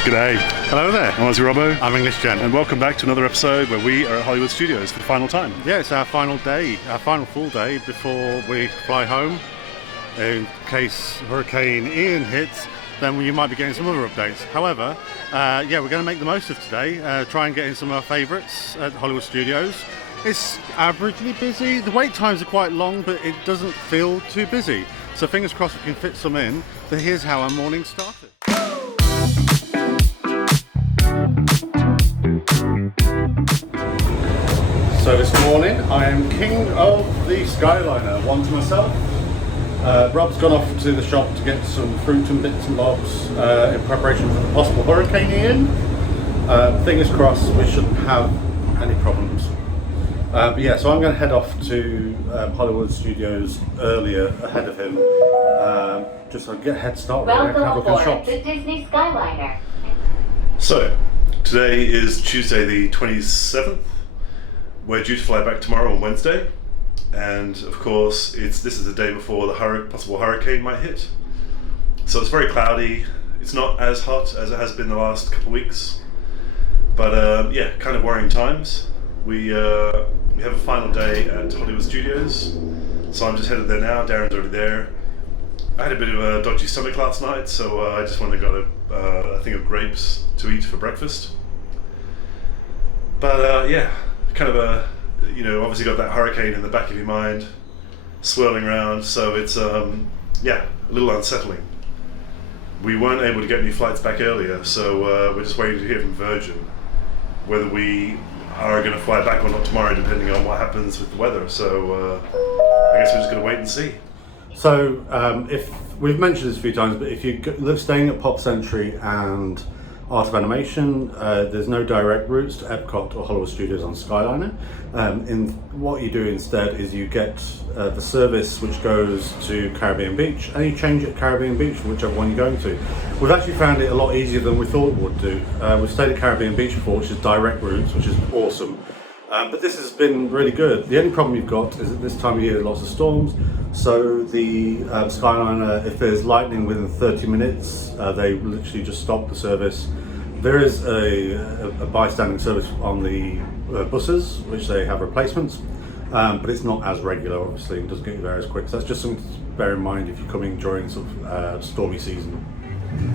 G'day. Hello there. I'm Aussie Robbo. I'm English Jen. And welcome back to another episode where we are at Hollywood Studios for the final time. Yeah, it's our final day, our final full day before we fly home. In case Hurricane Ian hits, then you might be getting some other updates. However, we're going to make the most of today, try and get in some of our favourites at Hollywood Studios. It's averagely busy. The wait times are quite long, but it doesn't feel too busy. So fingers crossed we can fit some in. So here's how our morning started. So this morning I am king of the Skyliner, one to myself. Rob's gone off to the shop to get some fruit and bits and bobs in preparation for the possible Hurricane Ian. Fingers crossed we shouldn't have any problems. So I'm going to head off to Hollywood Studios earlier ahead of him, just so I can get a head start and have a look at the shops. The Disney Skyliner. So, today is Tuesday the 27th. We're due to fly back tomorrow on Wednesday. And of course, this is the day before the possible hurricane might hit. So it's very cloudy. It's not as hot as it has been the last couple of weeks. But kind of worrying times. We have a final day at Hollywood Studios. So I'm just headed there now. Darren's already there. I had a bit of a dodgy stomach last night, so I just went and got a thing of grapes to eat for breakfast. But kind of obviously got that hurricane in the back of your mind, swirling around, so it's a little unsettling. We weren't able to get any flights back earlier, so we're just waiting to hear from Virgin whether we are going to fly back or not tomorrow, depending on what happens with the weather. So I guess we're just going to wait and see. So if we've mentioned this a few times, but if you're staying at Pop Century and Art of Animation, there's no direct routes to Epcot or Hollywood Studios on Skyliner. What you do instead is you get the service which goes to Caribbean Beach, and you change it at Caribbean Beach for whichever one you're going to. We've actually found it a lot easier than we thought it would do. We've stayed at Caribbean Beach before, which is direct routes, which is awesome. But this has been really good. The only problem you've got is at this time of year lots of storms, so the Skyliner, if there's lightning within 30 minutes, they literally just stop the service. There is a bystanding service on the buses, which they have replacements, but it's not as regular, obviously, and doesn't get you there as quick. So that's just something to bear in mind if you're coming during sort of stormy season.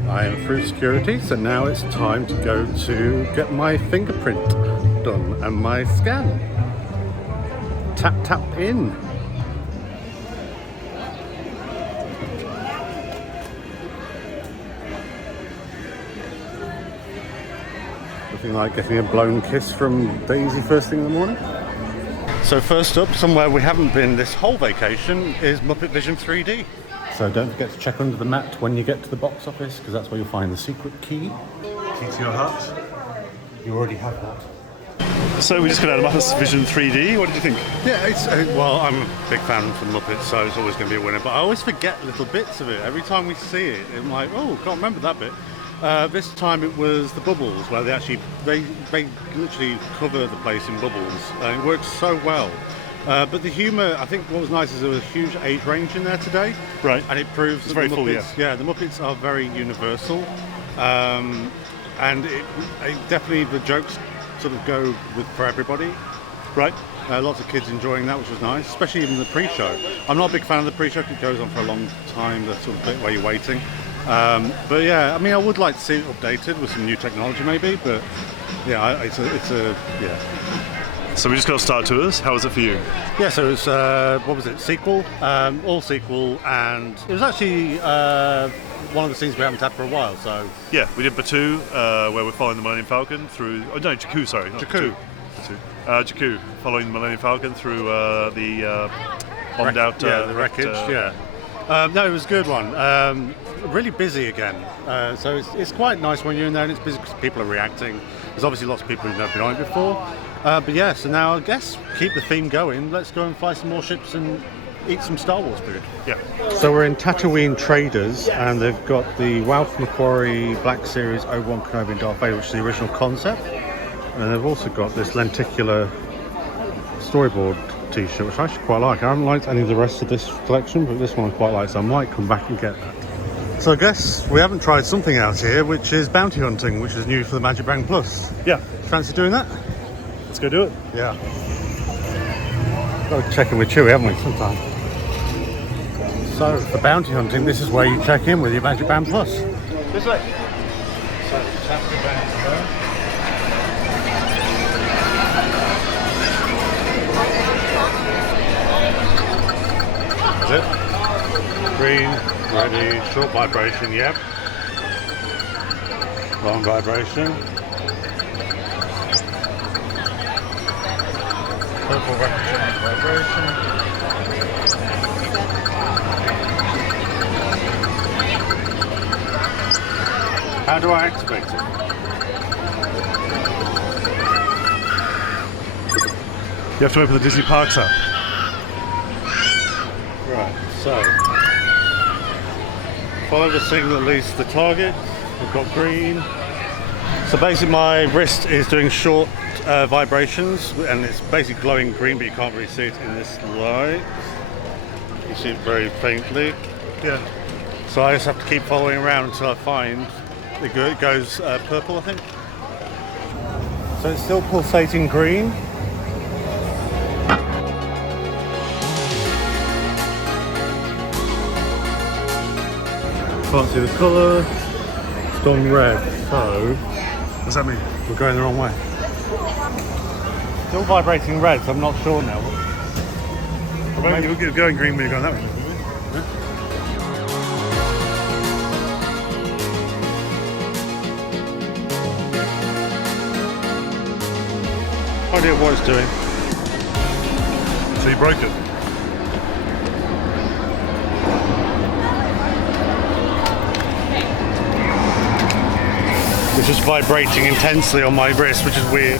I am through security, so now it's time to go to get my fingerprint done and my scan. Tap in. Nothing like getting a blown kiss from Daisy first thing in the morning. So first up, somewhere we haven't been this whole vacation, is Muppetvision 3D. So don't forget to check under the mat when you get to the box office, because that's where you'll find the secret key. Key to your heart. You already have that. So we just got out of Muppetvision 3D. What did you think? Yeah, it's well, I'm a big fan from Muppets, so it's always going to be a winner. But I always forget little bits of it. Every time we see it, I'm like, oh, can't remember that bit. This time it was the bubbles, where they literally cover the place in bubbles, and it works so well. But the humour, I think what was nice is there was a huge age range in there today. Right. And it proves it's that very the full, Muppets, yeah. the Muppets are very universal. And it definitely, the jokes sort of go for everybody. Right. Lots of kids enjoying that, which was nice, especially even the pre-show. I'm not a big fan of the pre-show because it goes on for a long time, the sort of bit where you're waiting. But yeah, I mean, I would like to see it updated with some new technology maybe, but yeah, it's a. So we just got Star Tours. How was it for you? Yeah, so it was, what was it, sequel, all sequel, and it was actually one of the scenes we haven't had for a while, so. Yeah, we did Batuu, where we're following the Millennium Falcon through, Jakku, sorry. Jakku. Jakku, following the Millennium Falcon through the bombed out. The wreckage, no, it was a good one. Really busy again, so it's quite nice when you're in there and it's busy because people are reacting. There's obviously lots of people who've never been on it before. But yeah, so now I guess keep the theme going. Let's go and fly some more ships and eat some Star Wars food. Yeah. So we're in Tatooine Traders, and they've got the Ralph McQuarrie Black Series Obi-Wan Kenobi and Darth Vader, which is the original concept. And they've also got this lenticular storyboard t-shirt, which I actually quite like. I haven't liked any of the rest of this collection, but this one I quite like, so I might come back and get that. So I guess we haven't tried something out here, which is bounty hunting, which is new for the Magic Bang Plus. Yeah, Fancy doing that? let's go do it. Yeah. Got to check in with Chewie, haven't we, sometime? So for bounty hunting, this is where you check in with your Magic Band Plus. This way. So tap the band there. Is it? Green, ready, short vibration, yep. Long vibration. Purple rapid vibration. How do I activate it? You have to open the Disney Parks app. Right, so follow the signal that leads to the target. We've got green. So basically my wrist is doing short vibrations and it's basically glowing green, but you can't really see it in this light. You see it very faintly. Yeah. So I just have to keep following around until I find it goes purple, I think. So it's still pulsating green. Can't see the colour. It's gone red, so What does that mean? we're going the wrong way. Still vibrating red, so I'm not sure now. Maybe you're going green when you're going that way. No idea what it's doing. So you broke it. It's just vibrating intensely on my wrist, which is weird.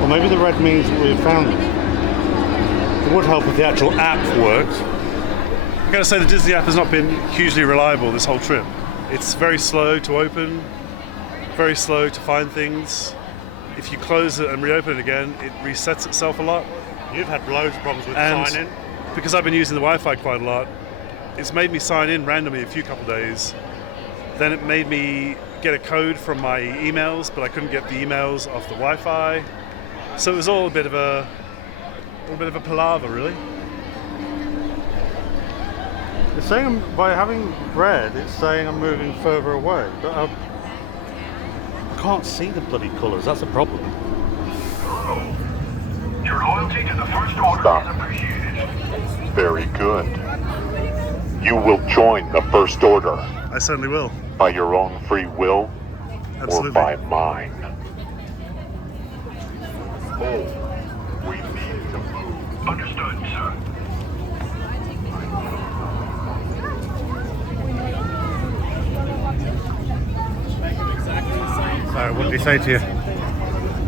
Or maybe the red means that we've found it. It would help if the actual app worked. I gotta say the Disney app has not been hugely reliable this whole trip. It's very slow to open, very slow to find things. If you close it and reopen it again, it resets itself a lot. You've had loads of problems with And sign-in. because I've been using the Wi-Fi quite a lot, it's made me sign in randomly a few couple days. Then it made me get a code from my emails, but I couldn't get the emails off the Wi-Fi. So it was all a bit of a palaver, really. It's saying by having red, it's saying I'm moving further away, but I can't see the bloody colours. That's a problem. Your loyalty to the First Order is appreciated. Very good. You will join the First Order I certainly will. by your own free will Absolutely. or by mine. Oh, we need to move. Understood, sir. So what did he say to you?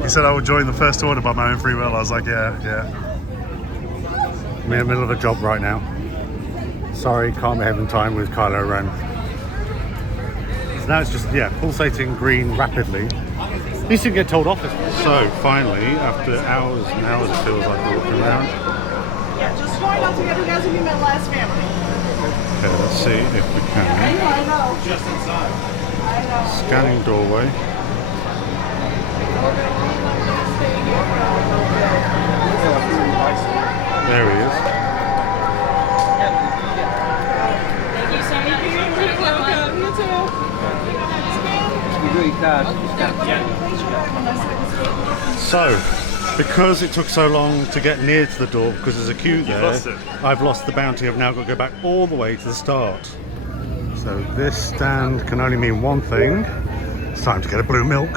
He said I would join the First Order by my own free will. I was like, yeah. I'm in the middle of a job right now. Sorry, can't behave in time with Kylo Ren. So now it's just, pulsating green rapidly. At least you can get told off. So finally, after hours and hours it feels like walking around. Yeah, just join all together. You guys will be my last family. Okay, let's see if we can. I know. Just inside. I know. Scanning doorway. There he is. Thank you so much. You're welcome. You too. So, because it took so long to get near to the door, because there's a queue there, lost it. I've lost the bounty. I've now got to go back all the way to the start. So this stand can only mean one thing. It's time to get a blue milk.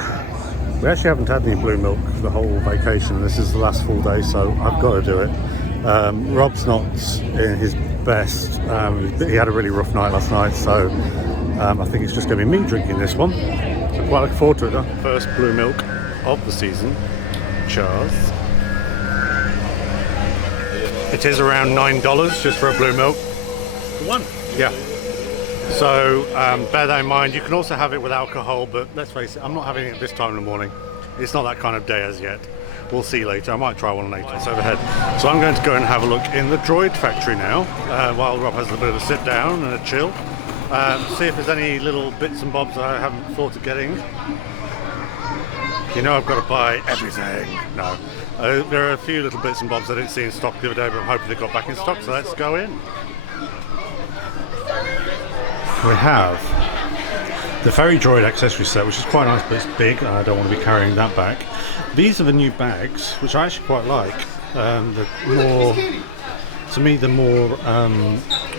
We actually haven't had any blue milk for the whole vacation. This is the last full day, so I've got to do it. Rob's not in his best. He had a really rough night last night, so I think it's just going to be me drinking this one. So quite looking forward to it. First blue milk of the season. Cheers. It is around $9 just for a blue milk. One. Yeah. So bear that in mind. You can also have it with alcohol, but let's face it, I'm not having it this time in the morning. It's not that kind of day as yet. We'll see later. I might try one later. It's overhead. So I'm going to go and have a look in the Droid factory now, while Rob has a bit of a sit down and a chill. See if there's any little bits and bobs that I haven't thought of getting. You know I've got to buy everything. No. There are a few little bits and bobs I didn't see in stock the other day, but I'm hoping they got back in stock, so let's go in. We have the Fairy Droid accessory set, which is quite nice, but it's big and I don't want to be carrying that back. These are the new bags, which I actually quite like. The more, to me, the more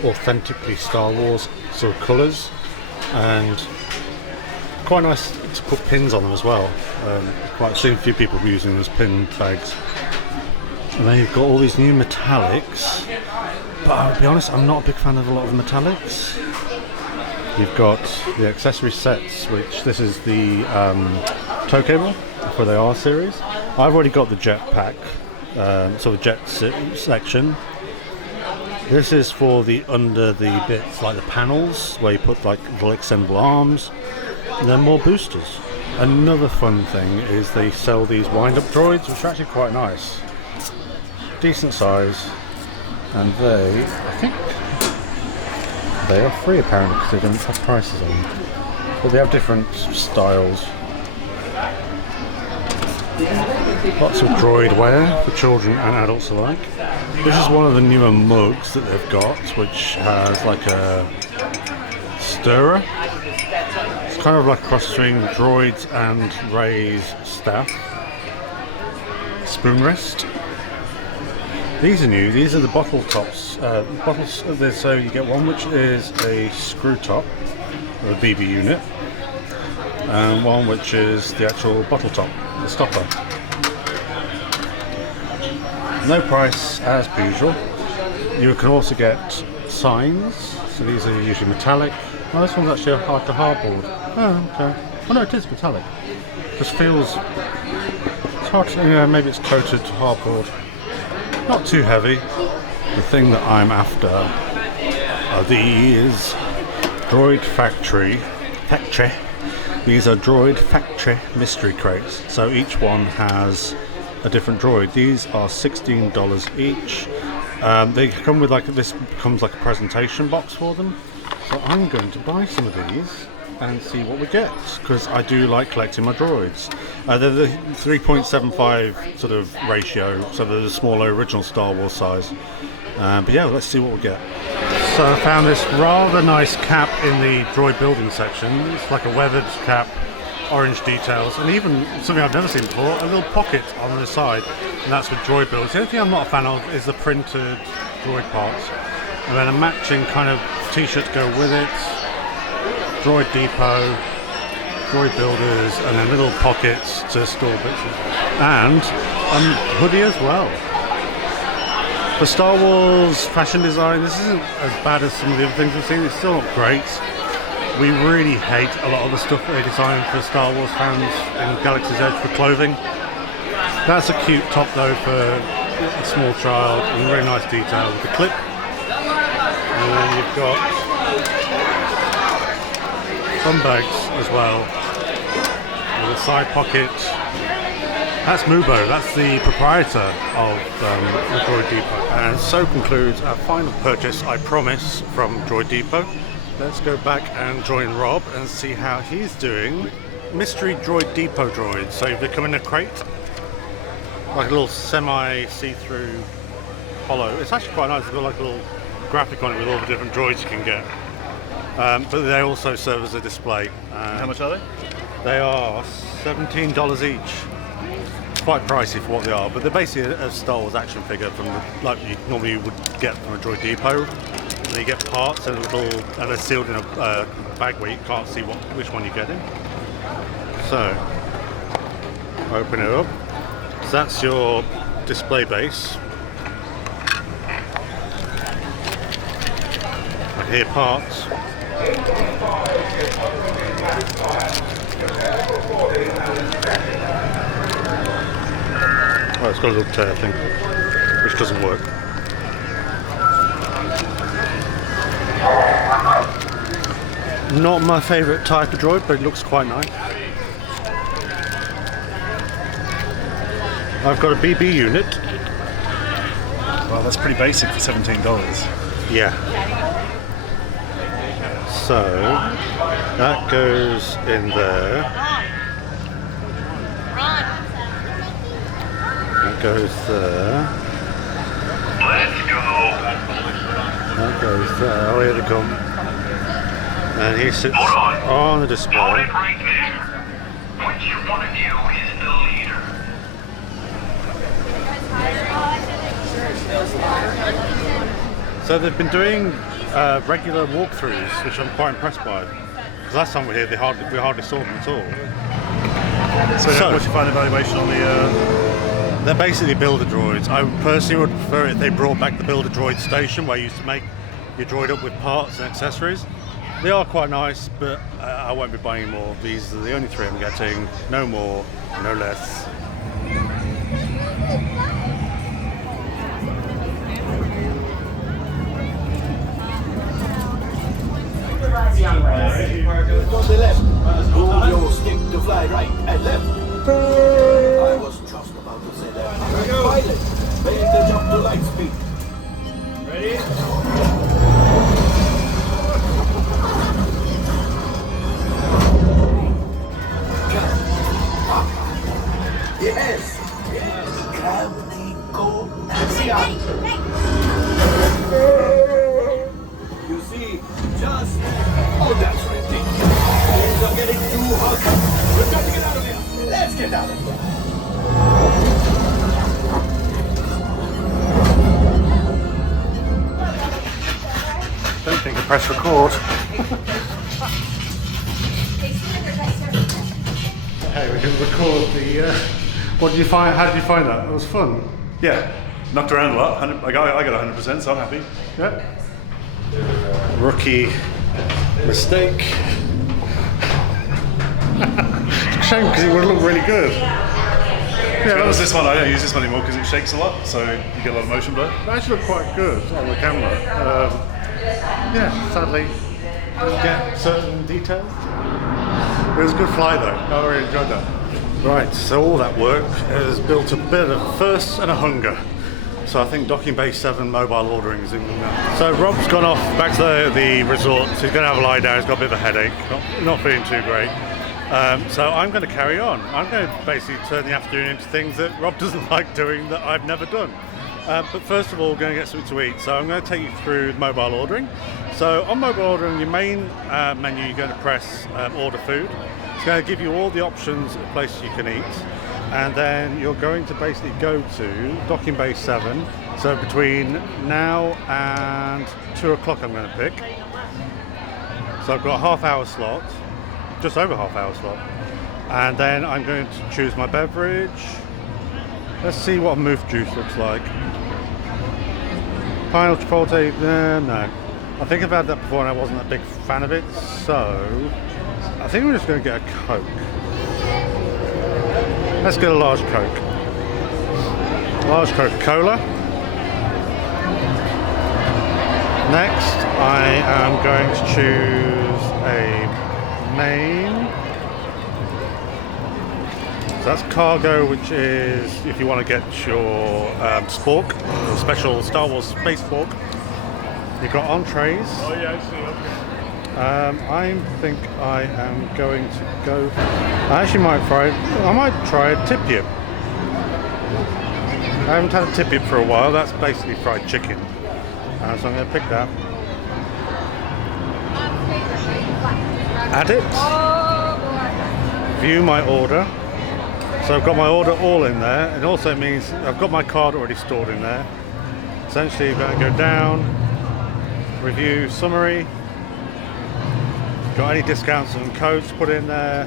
authentically Star Wars sort of colours, and quite nice to put pins on them as well. I've seen a few people using them as pin bags. And then you've got all these new metallics, but I'll be honest, I'm not a big fan of a lot of the metallics. You've got the accessory sets, which this is the tow cable for the R series. I've already got the jet pack, so the jet section. This is for the under the bits, like the panels, where you put like little extendable arms. And then more boosters. Another fun thing is they sell these wind-up droids, which are actually quite nice. Decent size, and they, I think, they are free apparently because they don't have prices on them. But they have different styles. Lots of droid wear for children and adults alike. This is one of the newer mugs that they've got, which has like a stirrer. It's kind of like a cross between Droids and Rey's staff. Spoon rest. These are new. These are the bottle tops. Bottles. So you get one which is a screw top, or a BB unit, and one which is the actual bottle top, the stopper. No price as per usual. You can also get signs. So these are usually metallic. Oh, this one's actually like a hardboard. Oh, okay. Oh no, it is metallic. Just feels. It's hard to. Yeah, maybe it's coated hardboard. Not too heavy. The thing that I'm after are these Droid Factory. These are Droid Factory mystery crates. So each one has a different droid. These are $16 each. They come with this becomes like a presentation box for them. So I'm going to buy some of these and see what we get, because I do like collecting my droids. They're the 3.75 sort of ratio, so they're the smaller original Star Wars size. But yeah, let's see what we get. So I found this rather nice cap in the droid building section. It's like a weathered cap, orange details, and even something I've never seen before, a little pocket on the side, and that's with droid builders. The only thing I'm not a fan of is the printed droid parts. And then a matching kind of t-shirt to go with it. Droid depot, droid builders, and then little pockets to store bits of, and hoodie as well. For Star Wars fashion design, this isn't as bad as some of the other things we've seen. It's still not great. We really hate a lot of the stuff that they design for Star Wars fans in Galaxy's Edge for clothing. That's a cute top though for a small child, and really nice detail with the clip. And then you've got some bags as well, with a side pocket. That's Mubo, that's the proprietor of the Droid Depot. And so concludes our final purchase, I promise, from Droid Depot. Let's go back and join Rob and see how he's doing. Mystery Droid Depot droids. So they come in a crate, like a little semi-see-through hollow. It's actually quite nice. It's got like a little graphic on it with all the different droids you can get. But they also serve as a display. How much are they? They are $17 each. Quite pricey for what they are, but they're basically a Star Wars action figure from like you normally would get from a Droid Depot. And you get parts and they're sealed in a bag where you can't see which one you're getting. So open it up. So that's your display base. I hear parts. Oh, it's got a little tear thing, which doesn't work. Not my favourite type of droid, but it looks quite nice. I've got a BB unit. Well, that's pretty basic for $17. Yeah. So that goes in there. That goes there. Let's go. That goes there. Oh, here they come. And he sits on the display. Hold it right there. Which one of you is the leader? So they've been doing regular walkthroughs, which I'm quite impressed by. Because last time we were here, we hardly saw them at all. So what's your final evaluation on the... They're basically builder droids. I personally would prefer it if they brought back the builder droid station where you used to make your droid up with parts and accessories. They are quite nice, but I won't be buying more. These are the only three I'm getting. No more, no less. On the left, move your stick to fly right and left. I was just about to say that. Pilot, make the jump to light speed. Ready? Yes, gravity go axial. You see, just... Oh, that's ridiculous. Things are getting too hot. We've got to get out of here. Let's get out of here. Don't think I press record. Hey, we can record the... what did you find? How did you find that? It was fun. Yeah, knocked around a lot. I got 100%, so I'm happy. Yeah. Rookie mistake. It's a shame because it would look really good. Yeah, That was this one. I don't use this one anymore because it shakes a lot, so you get a lot of motion blur. that actually looked quite good on the camera. Yeah, sadly, didn't get certain details. It was a good fly though. I really enjoyed that. Right, so all that work has built a bit of thirst and a hunger. So I think docking bay 7 mobile ordering is in now. So Rob's gone off back to the resort. So he's going to have a lie down. He's got a bit of a headache. Not feeling too great. So I'm going to carry on. I'm going to basically turn the afternoon into things that Rob doesn't like doing that I've never done. But first of all, we're going to get something to eat. So I'm going to take you through mobile ordering. So on mobile ordering, your main menu, you're going to press order food. It's going to give you all the options of places you can eat. And then you're going to basically go to docking bay 7. So between now and 2 o'clock I'm going to pick. So I've got a half-hour slot, just over half-hour slot. And then I'm going to choose my beverage. Let's see what a moof juice looks like. Pineapple chipotle, no. I think I've had that before and I wasn't a big fan of it. So I think we're just going to get a Coke. Let's get a large Coke. Large Coca-Cola. Next, I am going to choose a main. So that's cargo, which is if you want to get your spork, your special Star Wars space fork. You've got entrees. Oh yeah, I see. Okay. I think I am going to go. I actually might try a tip-yip. I haven't had a tip-yip for a while. That's basically fried chicken. So I'm going to pick that. Add it. View my order. So I've got my order all in there. It also means I've got my card already stored in there. Essentially, I'm going to go down, review summary. Got any discounts and codes put in there,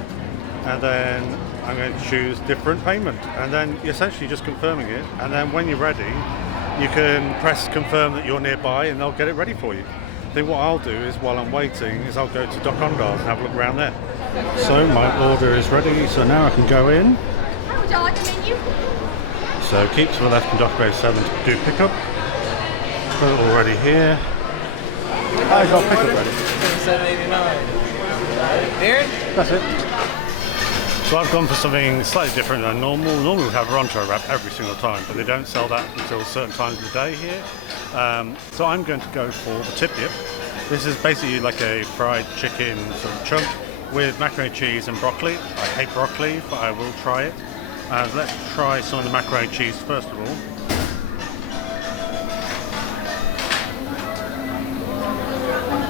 and then I'm going to choose different payment, and then you're essentially just confirming it, and then when you're ready you can press confirm that you're nearby and they'll get it ready for you. I think what I'll do is while I'm waiting is I'll go to Dock Ondars and have a look around there. So my order is ready, so now I can go in. How would you like the menu? So keep to the left in Dock Bay 7 to do pickup. Got it already here. I got pickup ready. $7.89. Darren? That's it. So I've gone for something slightly different than normal. Normally we have Ronto wrap every single time, but they don't sell that until certain times of the day here. So I'm going to go for the tip yip. This is basically like a fried chicken sort of chunk with macaroni cheese and broccoli. I hate broccoli, but I will try it. Let's try some of the macaroni cheese first of all.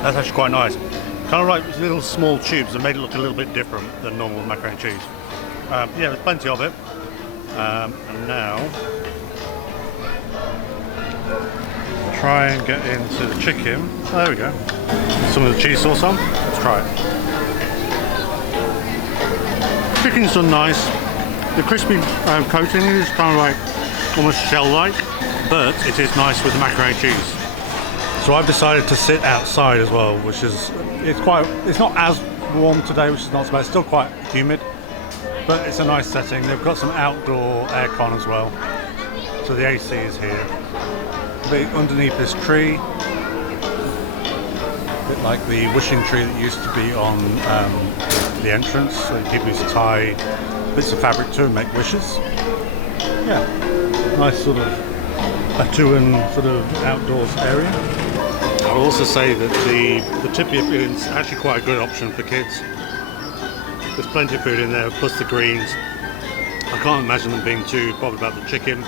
That's actually quite nice. Kind of like little small tubes that made it look a little bit different than normal macaroni and cheese. Yeah, there's plenty of it. And now, try and get into the chicken. Oh, there we go. Some of the cheese sauce on. Let's try it. Chicken's done nice. The crispy coating is kind of like almost shell-like, but it is nice with the macaroni and cheese. So I've decided to sit outside as well, which is, it's not as warm today, which is not so bad. It's still quite humid, but it's a nice setting. They've got some outdoor aircon as well, so the AC is here. Underneath this tree, a bit like the wishing tree that used to be on the entrance, so people used to tie bits of fabric to and make wishes. Yeah, nice sort of Batuuan sort of outdoors area. I'll also say that the tip yip is actually quite a good option for kids. There's plenty of food in there, plus the greens. I can't imagine them being too bothered about the chicken.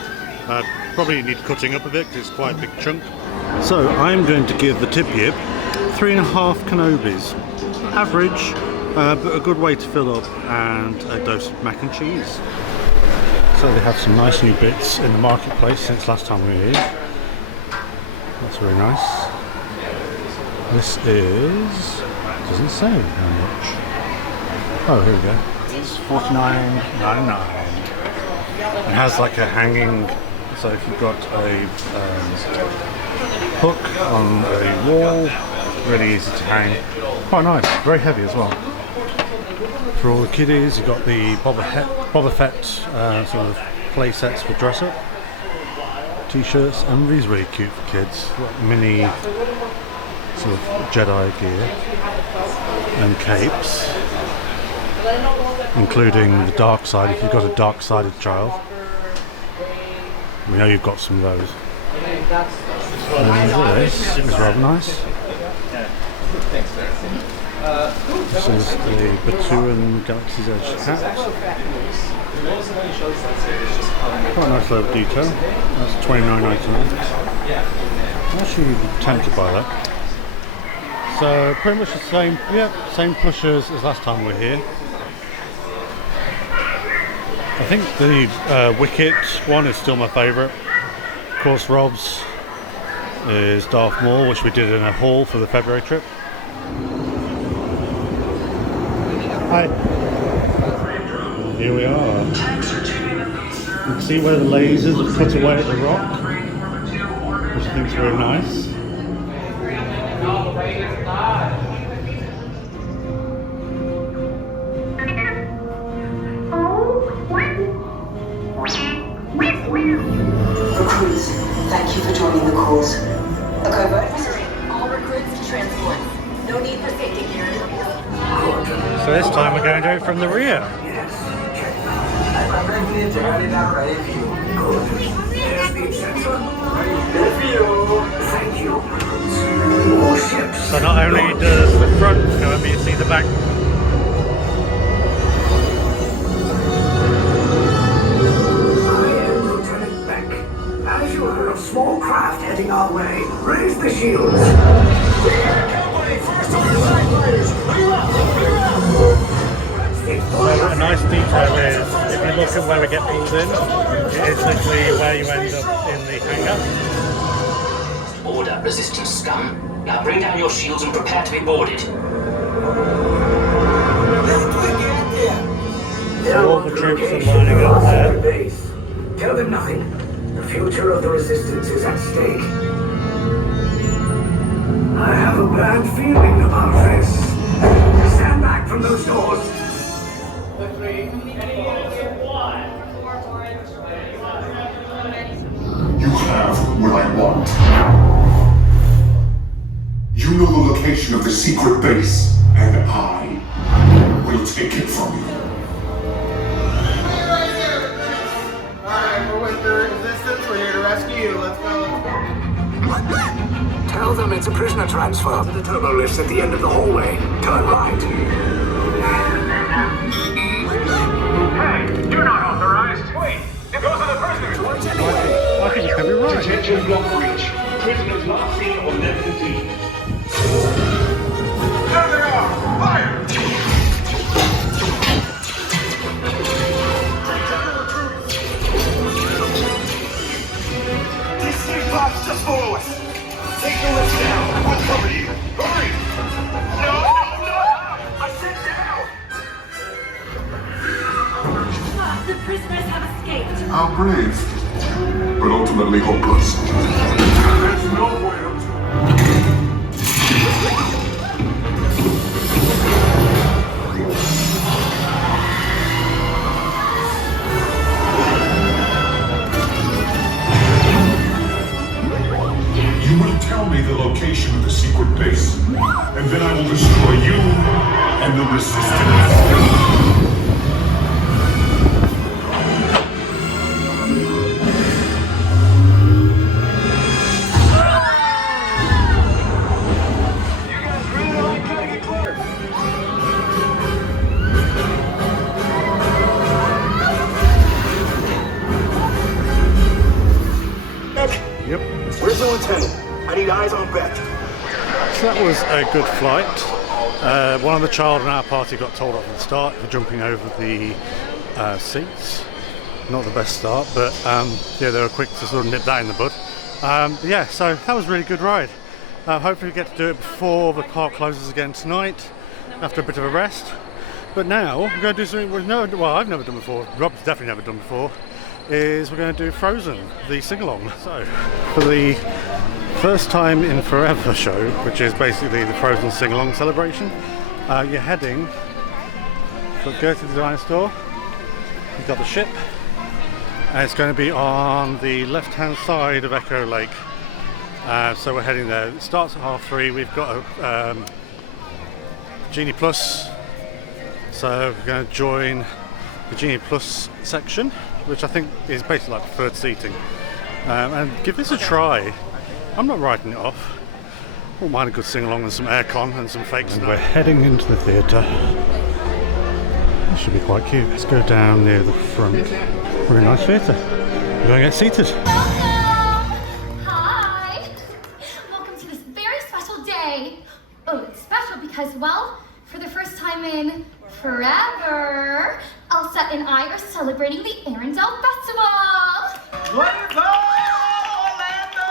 Probably need cutting up a bit because it's quite a big chunk. So I'm going to give the tip yip 3.5 Kenobis. Average, but a good way to fill up, and a dose of mac and cheese. So they have some nice new bits in the marketplace since last time we were here. That's very nice. This is, doesn't say how much. Oh, here we go. It's $49.99. It has like a hanging, so if you've got a hook on a wall, really easy to hang. Quite nice, very heavy as well. For all the kiddies, you've got the Boba Fett sort of play sets for dress up. T-shirts, and these are really cute for kids. Like mini sort of Jedi gear and capes, including the dark side if you've got a dark-sided child. We know you've got some of those. And this is rather nice. This is the Batuuan Galaxy's Edge hat. Quite a nice level of detail. That's $29.99. I'm actually tempted by that. So pretty much the same, same pushers as last time we were here. I think the Wicket one is still my favourite. Of course, Rob's is Darth Maul, which we did in a haul for the February trip. Hi. Here we are. You can see where the lasers are put away at the rock, which I think is very nice. Recruits, thank you for joining the cause. A covert visit. All recruits to transport. No need for safety gear. So this time we're going to do it from the rear. Thank you. So not only does the front go, but you see the back. As you heard of small craft heading our way, raise the shields. So a nice detail is, if you look at where we get pulled in, it is literally where you end up in the hangar. Order, resistance scum. Now bring down your shields and prepare to be boarded. So all the troops are lining up there. Tell them nothing. The future of the resistance is at stake. I have a bad feeling about this. Stand back from those doors. You have what I want. You know the location of the secret base, and I will take it from you. Show them it's a prisoner transfer. The turbo lift's at the end of the hallway. Turn right. Hey, you're not authorized. Wait, those are the prisoners. I think you can be right. Detention block breach. Prisoners last seen on their duty. There they are. Fire! These three blocks just follow us. Take the lift down. I'll cover you. Hurry! No! I said down! The prisoners have escaped. How brave, but ultimately hopeless. There's nowhere to... You will tell me the location of the secret base, and then I will destroy you and the Resistance. Yep. Where's the lieutenant? I need eyes on Beck. So that was a good flight. One of the child in our party got told off at the start for jumping over the seats. Not the best start, but yeah, they were quick to sort of nip that in the bud. Yeah, so that was a really good ride. Hopefully we get to do it before the park closes again tonight, after a bit of a rest. But now we're going to do something I've never done before, Rob's definitely never done before, is we're going to do Frozen, the sing-along. So, for the first time in forever show, which is basically the Frozen sing-along celebration, you're heading, go to the dinosaur, you've got the ship, and it's going to be on the left-hand side of Echo Lake. So we're heading there. It starts at 3:30. We've got a Genie Plus, so we're going to join the Genie Plus section, which I think is basically like preferred seating, and give this a try. I'm not writing it off. Won't mind a good sing-along and some aircon and some fake snow. We're heading into the theatre. This should be quite cute. Let's go down near the front. We're in a nice theatre. We're going to get seated. Hi! Welcome to this very special day. Oh, it's special because, well, for the first time in forever, Elsa and I are celebrating the Arendelle Festival. Let's go, Orlando!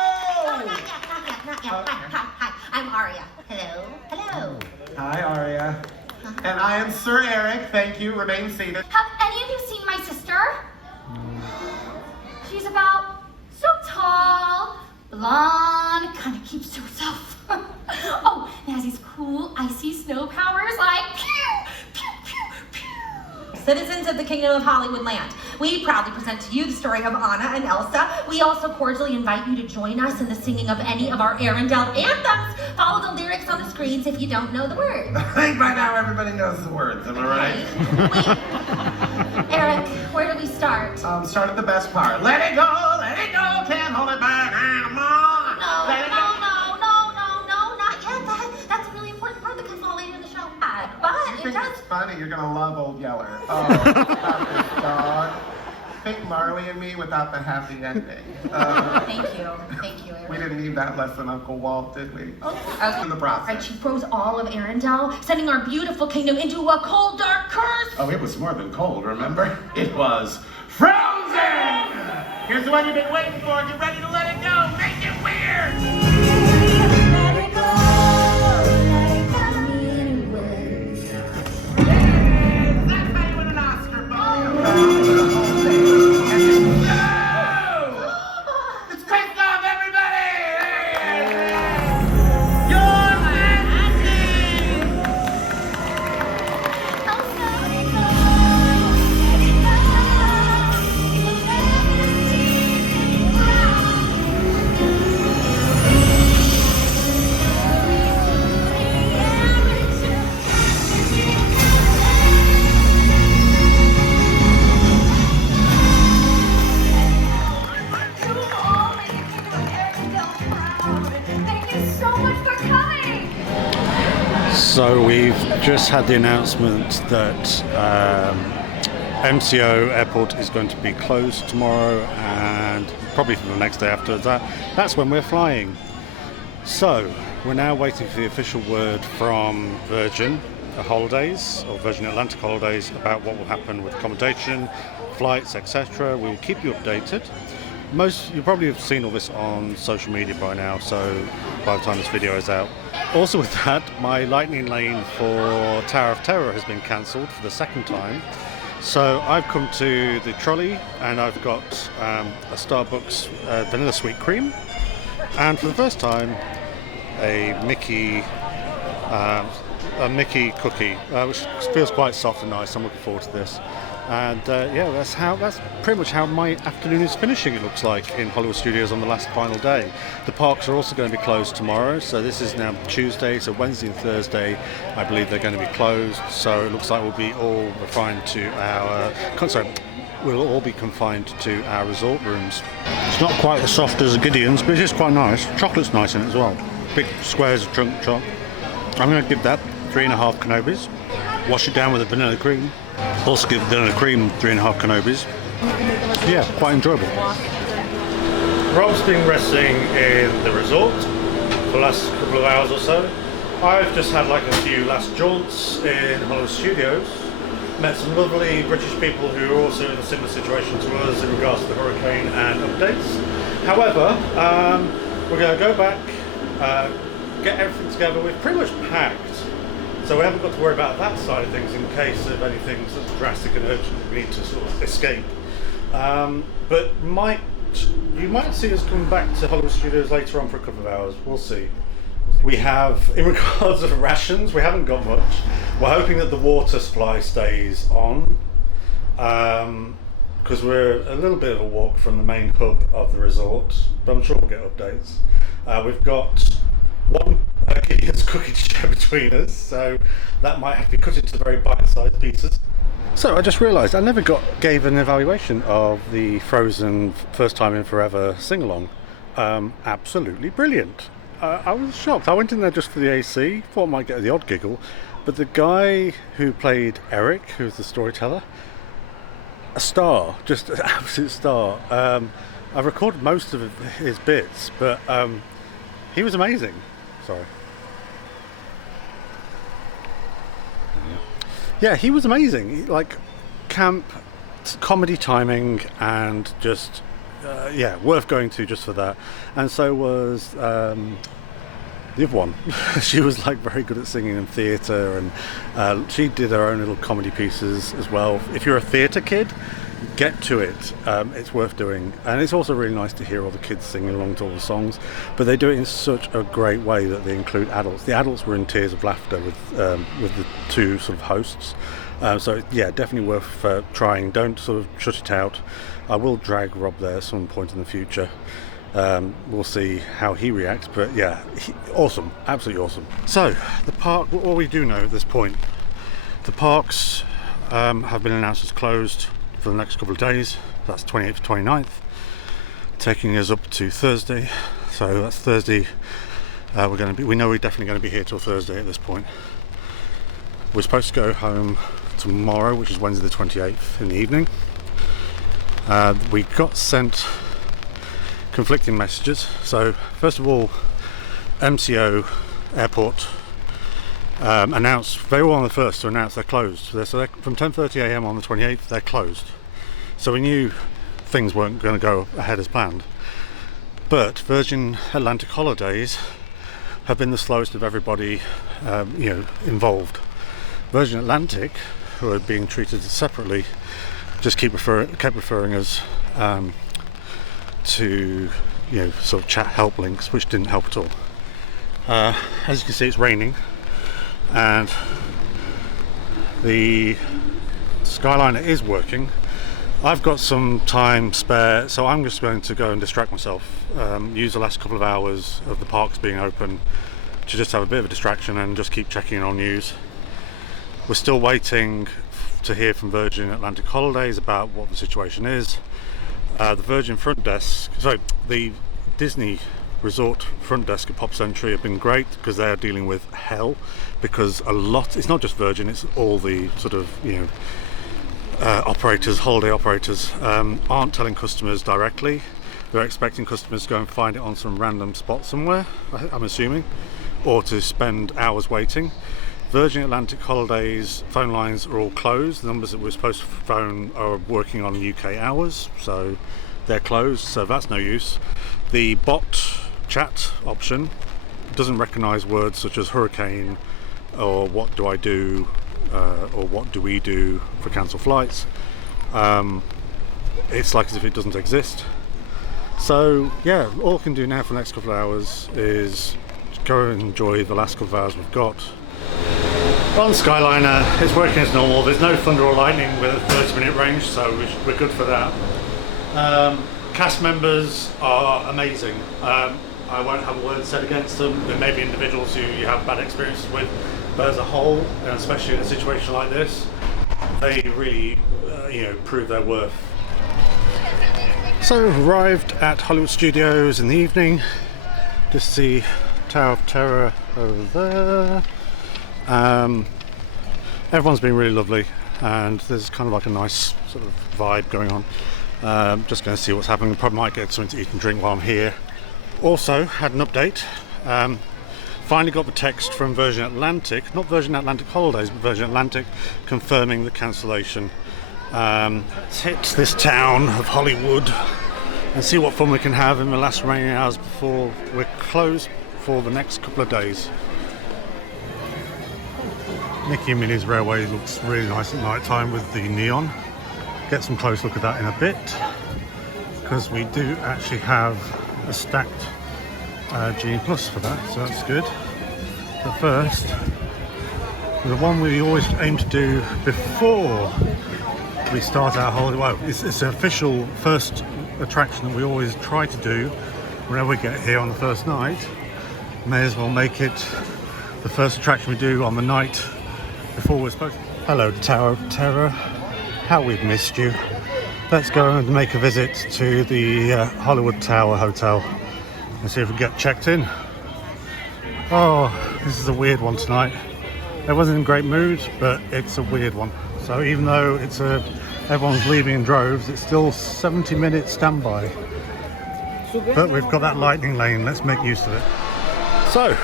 Not yet. Hi. I'm Aria. Hello. Hi, Aria. And I am Sir Eric. Thank you. Remain seated. Have any of you seen my sister? She's about so tall, blonde, kind of keeps to herself. Oh, and has these cool icy snow powers like pew, pew, pew, pew. Citizens of the Kingdom of Hollywood Land, we proudly present to you the story of Anna and Elsa. We also cordially invite you to join us in the singing of any of our Arendelle anthems. Follow the lyrics on the screens if you don't know the words. I think by now everybody knows the words, am I right? Wait. Eric, where do we start? Start at the best part. Let it go, can't hold it back anymore. No, Let it go. not yet. That's a really important part that comes all later in the show. But You it think does. it's funny? You're gonna love Old Yeller. Oh, about this dog. Think Marley and Me without the happy ending. Thank you, Eric. We didn't need that less than Uncle Walt, did we? Okay. In the process. Right, she froze all of Arendelle, sending our beautiful kingdom into a cold, dark curse. Oh, it was more than cold, remember? It was frozen! Here's the one you've been waiting for. Get ready to let it go. Make it weird! Let it go, That's how you win an Oscar, buddy. It's Christoph, everybody! Your Majesty! just had the announcement that MCO airport is going to be closed tomorrow, and probably for the next day after that. That's when we're flying. So we're now waiting for the official word from Virgin Holidays, or Virgin Atlantic Holidays, about what will happen with accommodation, flights, etc. We'll keep you updated. You probably have seen all this on social media by now, so by the time this video is out. Also with that, my lightning lane for Tower of Terror has been cancelled for the second time. So I've come to the trolley and I've got a Starbucks vanilla sweet cream, and for the first time a Mickey cookie, which feels quite soft and nice. I'm looking forward to this. And yeah, that's pretty much how my afternoon is finishing, it looks like, in Hollywood Studios on the last final day. The parks are also going to be closed tomorrow, so this is now Tuesday, so Wednesday and Thursday I believe they're going to be closed, so it looks like we'll be all confined to our resort rooms. It's not quite as soft as a Gideon's, but it is quite nice. Chocolate's nice in it as well. Big squares of chunk choc. I'm going to give that 3.5 Kenobis. Wash it down with a vanilla cream. Also give vanilla cream 3.5 Kenobis. Yeah, quite enjoyable. Rob's been resting in the resort for the last couple of hours or so. I've just had like a few last jaunts in Hollywood Studios. Met some lovely British people who are also in a similar situation to us in regards to the hurricane and updates. However, we're going to go back, get everything together. We've pretty much packed, so we haven't got to worry about that side of things in case of anything sort of drastic and urgent we need to sort of escape. But you might see us coming back to Hollywood Studios later on for a couple of hours. We'll see. We have, in regards to rations, we haven't got much. We're hoping that the water supply stays on, because we're a little bit of a walk from the main hub of the resort, but I'm sure we'll get updates. We've got one Gideon's cookie to share between us, so that might have to be cut into very bite-sized pieces. So I just realised I never gave an evaluation of the Frozen First Time in Forever sing-along. Absolutely brilliant. I was shocked. I went in there just for the AC, thought I might get the odd giggle, but the guy who played Eric, who's the storyteller, a star, just an absolute star. I've recorded most of his bits, but he was amazing. Sorry. Yeah, he was amazing. Like, camp, comedy timing, and just yeah, worth going to just for that. And so was the other one. She was like very good at singing in theatre, and she did her own little comedy pieces as well. If you're a theatre kid, get to it. It's worth doing, and it's also really nice to hear all the kids singing along to all the songs, but they do it in such a great way that they include adults. The adults were in tears of laughter with the two sort of hosts. So yeah, definitely worth trying. Don't sort of shut it out. I will drag Rob there at some point in the future. We'll see how he reacts, but yeah, awesome, absolutely awesome. So the park, all we do know at this point, the parks have been announced as closed for the next couple of days. That's 28th to 29th, taking us up to Thursday. So that's Thursday. We know we're definitely going to be here till Thursday at this point. We're supposed to go home tomorrow, which is Wednesday the 28th in the evening. We got sent conflicting messages. So first of all, MCO airport announced, they were one of the first to announce they're closed. So from 10:30 a.m. on the 28th, they're closed. So we knew things weren't going to go ahead as planned. But Virgin Atlantic Holidays have been the slowest of everybody involved. Virgin Atlantic, who are being treated separately, just kept referring us to sort of chat help links, which didn't help at all. As you can see, it's raining, and the Skyliner is working. I've got some time spare, so I'm just going to go and distract myself, use the last couple of hours of the parks being open to just have a bit of a distraction and just keep checking in on news. We're still waiting to hear from Virgin Atlantic Holidays about what the situation is. The Virgin front desk, sorry, the Disney resort front desk at Pop Century have been great, because they're dealing with hell, because it's not just Virgin, it's all the sort of, you know, operators, holiday operators, aren't telling customers directly. They're expecting customers to go and find it on some random spot somewhere, I'm assuming, or to spend hours waiting. Virgin Atlantic Holidays phone lines are all closed. The numbers that we're supposed to phone are working on UK hours, so they're closed, so that's no use. The bot chat option doesn't recognise words such as hurricane or what do I do or what do we do for cancelled flights. It's like as if it doesn't exist. So yeah, all I can do now for the next couple of hours is go and enjoy the last couple of hours we've got. On Skyliner, it's working as normal. There's no thunder or lightning with a 30-minute range, so we're good for that. Cast members are amazing. I won't have a word said against them. There may be individuals who you have bad experiences with, but as a whole, and especially in a situation like this, they really prove their worth. So arrived at Hollywood Studios in the evening. Just see Tower of Terror over there. Everyone's been really lovely, and there's kind of like a nice sort of vibe going on. Just going to see what's happening. Probably might get something to eat and drink while I'm here. Also had an update. Finally got the text from Virgin Atlantic, not Virgin Atlantic Holidays, but Virgin Atlantic, confirming the cancellation. Let's hit this town of Hollywood and see what fun we can have in the last remaining hours before we're closed for the next couple of days. Mickey and Minnie's Railway looks really nice at night time with the neon. Get some close look at that in a bit, because we do actually have a stacked Genie Plus for that, so that's good. But first, the one we always aim to do before we start our holiday, well, it's an official first attraction that we always try to do whenever we get here on the first night. May as well make it the first attraction we do on the night before we're supposed to. Hello, Tower of Terror. How we've missed you. Let's go and make a visit to the Hollywood Tower Hotel and see if we can get checked in. Oh, this is a weird one tonight. Everyone's in a great mood, but it's a weird one. So even though everyone's leaving in droves, it's still 70-minute standby. But we've got that lightning lane, let's make use of it. So,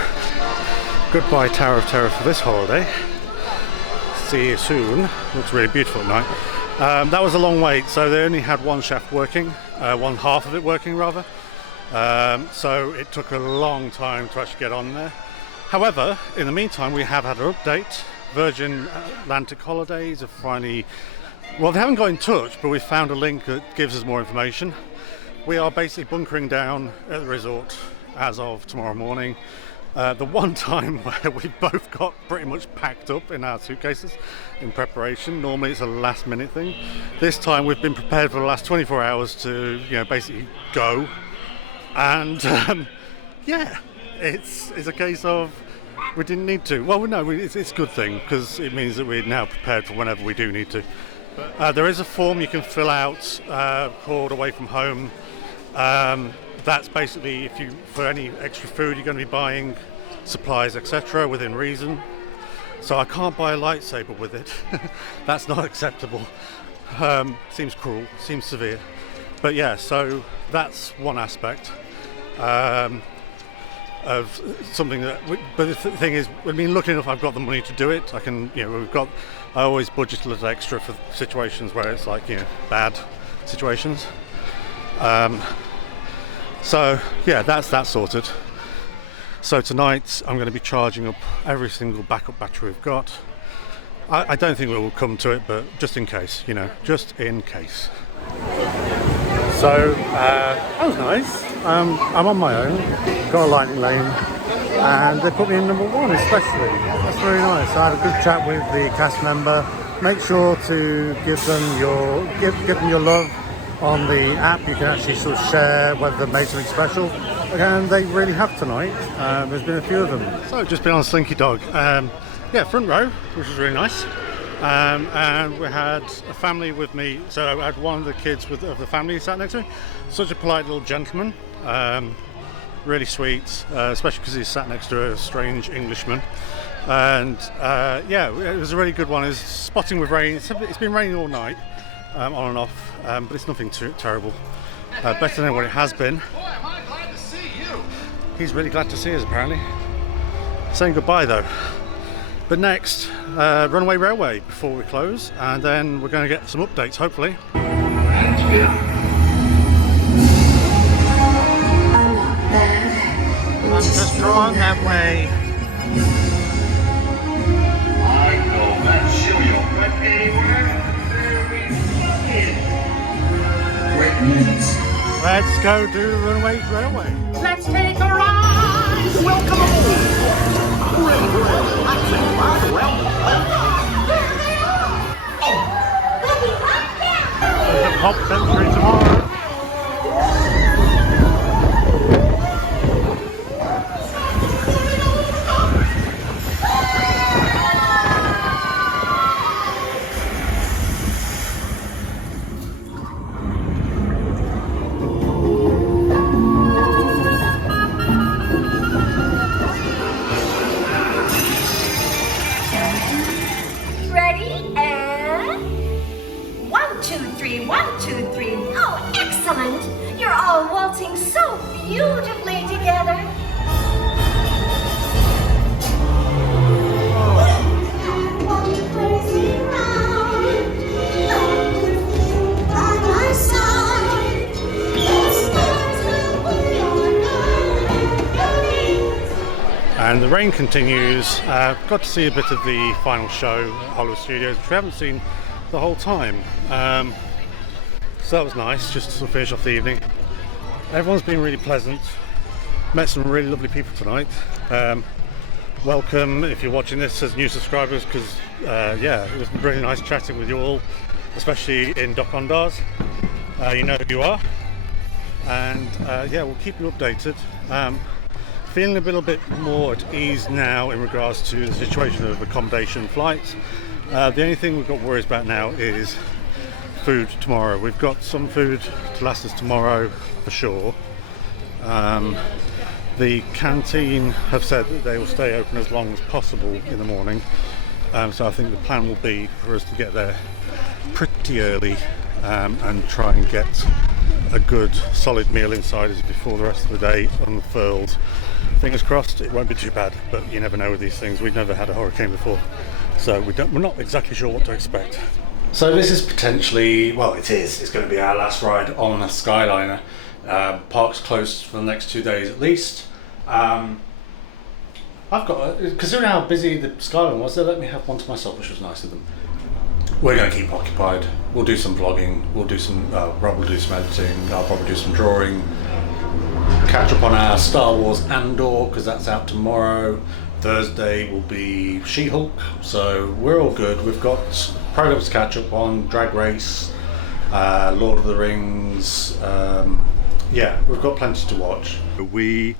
goodbye Tower of Terror for this holiday. See you soon. Looks really beautiful at night. That was a long wait, so they only had one shaft working, one half of it working rather. So it took a long time to actually get on there. However, in the meantime, we have had an update. Virgin Atlantic Holidays have finally, well, they haven't got in touch, but we found a link that gives us more information. We are basically bunkering down at the resort as of tomorrow morning. The one time where we both got pretty much packed up in our suitcases in preparation. Normally it's a last minute thing. This time we've been prepared for the last 24 hours to, basically go. And yeah, it's a case of we didn't need to. Well, no, it's a good thing, because it means that we're now prepared for whenever we do need to. There is a form you can fill out called Away From Home. That's basically for any extra food you're going to be buying, supplies, etc., within reason. So I can't buy a lightsaber with it. That's not acceptable. Seems cruel, seems severe. But yeah, so that's one aspect of something that. But the thing is, I mean, lucky enough, I've got the money to do it. I can, I always budget a little extra for situations where it's like, bad situations. So yeah, that's that sorted. So tonight I'm going to be charging up every single backup battery we've got. I don't think we will come to it, but just in case, just in case. So that was nice. I'm on my own, got a lightning lane, and they put me in number one especially. That's very nice. I had a good chat with the cast member. Make sure to give them your love. On the app you can actually sort of share whether they've made something special, and they really have tonight. There's been a few of them. So just been on Slinky Dog. Yeah, front row, which was really nice. And we had a family with me, so I had one of the kids of the family sat next to me. Such a polite little gentleman. really sweet, especially because he's sat next to a strange Englishman. And yeah, it was a really good one. It was spotting with rain. It's been raining all night, on and off, but it's nothing too terrible. Better than what it has been. Boy, am I glad to see you. He's really glad to see us, apparently. Saying goodbye though. But next, Runaway Railway before we close, and then we're going to get some updates, hopefully. I'm just drawn that way. I know that cheerio, but anywhere very news. Let's go do Runaway Railway. Let's take a ride. Welcome aboard. The Pop Century tomorrow. Ready? And 1, 2, 3, 1, 2, 3. Oh, excellent! You're all waltzing so beautifully together. And the rain continues. Got to see a bit of the final show at Hollywood Studios, which we haven't seen the whole time. So that was nice, just to finish off the evening. Everyone's been really pleasant. Met some really lovely people tonight. Welcome if you're watching this as new subscribers, because yeah, it was really nice chatting with you all, especially in Doc Ondars. You know who you are. And yeah, we'll keep you updated. Feeling a little bit more at ease now in regards to the situation of accommodation flights. The only thing we've got worries about now is food tomorrow. We've got some food to last us tomorrow for sure. The canteen have said that they will stay open as long as possible in the morning. So I think the plan will be for us to get there pretty early and try and get a good solid meal inside us before the rest of the day unfurls. Fingers crossed it won't be too bad, but you never know with these things. We've never had a hurricane before, so we're not exactly sure what to expect. So this is potentially, well, it's going to be our last ride on a Skyliner. Park's closed for the next 2 days at least. I've got, considering how busy the Skyliner was, they let me have one to myself, which was nice of them. We're going to keep occupied. We'll do some vlogging, we'll do some, Rob will do some editing, I'll probably do some drawing, catch up on our Star Wars Andor, because that's out tomorrow. Thursday will be She-Hulk, so we're all good. We've got programs to catch up on, Drag Race, Lord of the Rings, yeah, we've got plenty to watch. We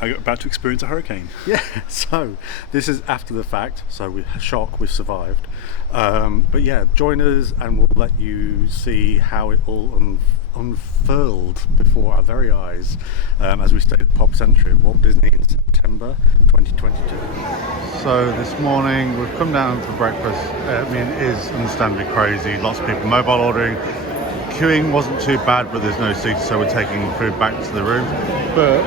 are about to experience a hurricane. Yeah, so this is after the fact, so we've survived. But yeah, join us and we'll let you see how it all unfurled before our very eyes as we stayed at Pop Century at Walt Disney in September 2022. So this morning we've come down for breakfast. I mean, it is understandably crazy, lots of people mobile ordering. Queuing wasn't too bad, but there's no seats, so we're taking food back to the room. But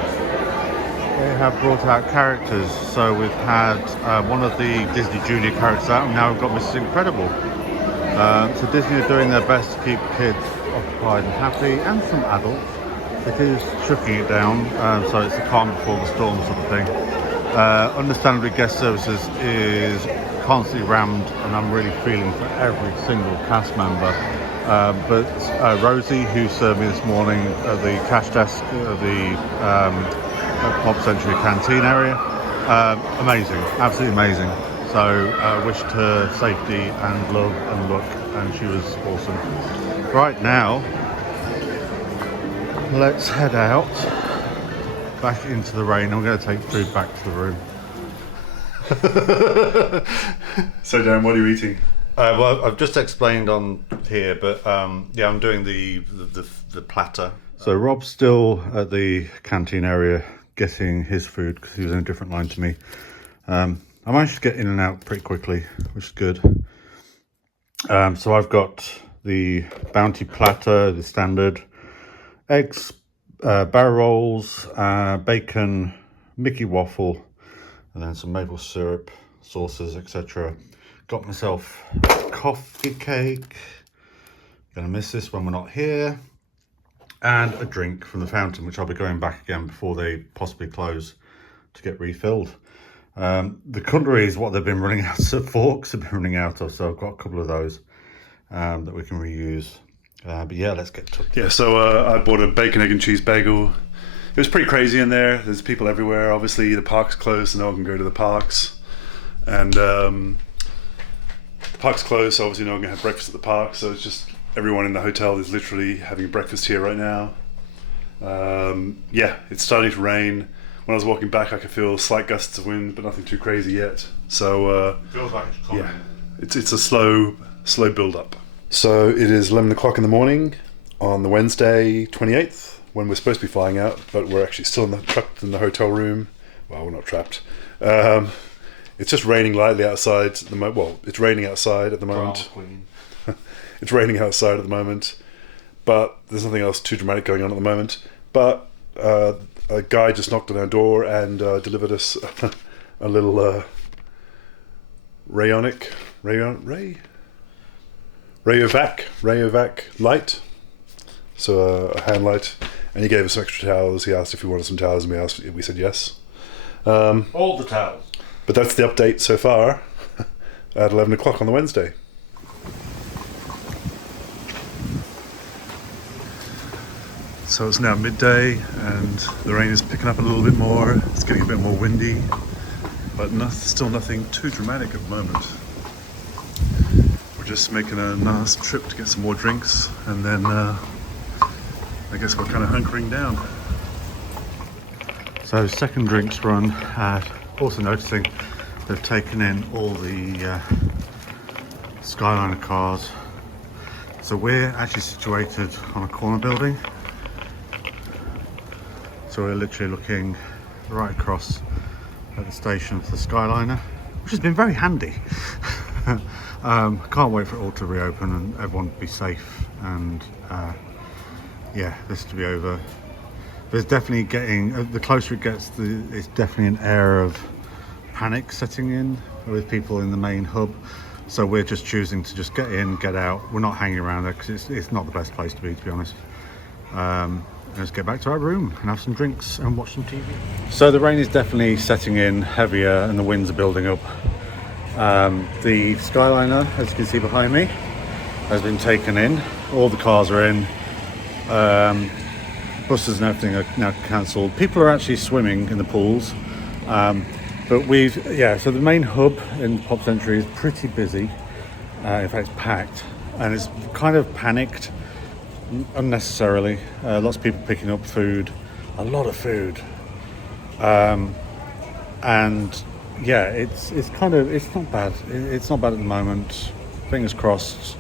they have brought out characters, so we've had one of the Disney Junior characters out, and now we've got Mrs. Incredible. So Disney are doing their best to keep kids occupied and happy, and some adults. It is chucking it down, so it's the calm before the storm sort of thing. Understandably, guest services is constantly rammed, and I'm really feeling for every single cast member. But Rosie, who served me this morning at the cash desk at the Pop Century canteen area, amazing, absolutely amazing. So wished her safety and love and luck, and she was awesome. Right now, let's head out back into the rain. I'm going to take food back to the room. So Darren, what are you eating? Well, I've just explained on here, but yeah, I'm doing the platter. So Rob's still at the canteen area getting his food because he was in a different line to me. I managed to get in and out pretty quickly, which is good. So I've got the bounty platter, the standard eggs, barrel rolls, bacon, Mickey waffle, and then some maple syrup, sauces, etc. Got myself a coffee cake. Gonna miss this when we're not here. And a drink from the fountain, which I'll be going back again before they possibly close to get refilled. The cutlery is what they've been running out of, forks have been running out of, so I've got a couple of those that we can reuse. But yeah, let's get to it. Yeah, so I bought a bacon, egg and cheese bagel. It was pretty crazy in there. There's people everywhere. Obviously the park's closed, so no one can go to the parks. And the park's closed, so obviously no one can have breakfast at the park, so it's just everyone in the hotel is literally having breakfast here right now. Yeah, it's starting to rain. When I was walking back, I could feel slight gusts of wind, but nothing too crazy yet. So feels like it's coming. Yeah, it's a slow build up. So it is 11 o'clock in the morning on the Wednesday 28th when we're supposed to be flying out, but we're actually still trapped in the hotel room. Well, we're not trapped. It's just raining lightly outside at the moment. Well, it's raining outside at the moment. It's raining outside at the moment, but there's nothing else too dramatic going on at the moment. But a guy just knocked on our door and delivered us a little Rayovac light, so a hand light, and he gave us some extra towels. He asked if we wanted some towels, and we said yes. All the towels. But that's the update so far at 11 o'clock on the Wednesday. So it's now midday and the rain is picking up a little bit more. It's getting a bit more windy, but still nothing too dramatic at the moment. We're just making a nice trip to get some more drinks, and then I guess we're kind of hunkering down. So second drinks run, also noticing they've taken in all the Skyliner cars. So we're actually situated on a corner building. So we're literally looking right across at the station for the Skyliner, which has been very handy. Can't wait for it all to reopen and everyone to be safe, and yeah, this to be over. There's definitely getting, the closer it gets, it's definitely an air of panic setting in with people in the main hub. So we're just choosing to just get in, get out. We're not hanging around there because it's not the best place to be honest. Let's get back to our room and have some drinks and watch some TV. So the rain is definitely setting in heavier and the winds are building up. The Skyliner, as you can see behind me, has been taken in. All the cars are in. Buses and everything are now cancelled. People are actually swimming in the pools. But so the main hub in Pop Century is pretty busy. In fact, it's packed and it's kind of panicked unnecessarily. Lots of people picking up food, a lot of food, and yeah, it's not bad. It's not bad at the moment. Fingers crossed,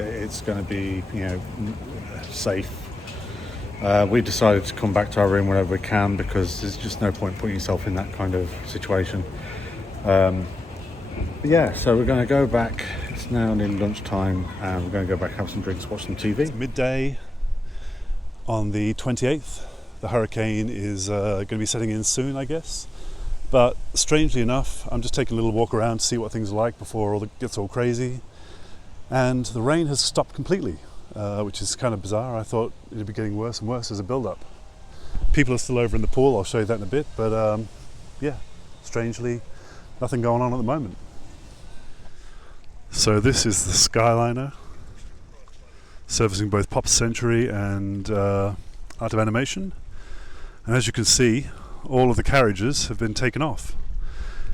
it's going to be safe. We decided to come back to our room whenever we can because there's just no point putting yourself in that kind of situation. But yeah, so we're going to go back. It's now nearly lunchtime and we're going to go back, have some drinks, watch some TV. It's midday on the 28th. The hurricane is going to be setting in soon, I guess. But strangely enough, I'm just taking a little walk around to see what things are like before it gets all crazy. And the rain has stopped completely, which is kind of bizarre. I thought it'd be getting worse and worse as a build-up. People are still over in the pool, I'll show you that in a bit, but yeah, strangely, nothing going on at the moment. So this is the Skyliner, servicing both Pop Century and Art of Animation. And as you can see, all of the carriages have been taken off.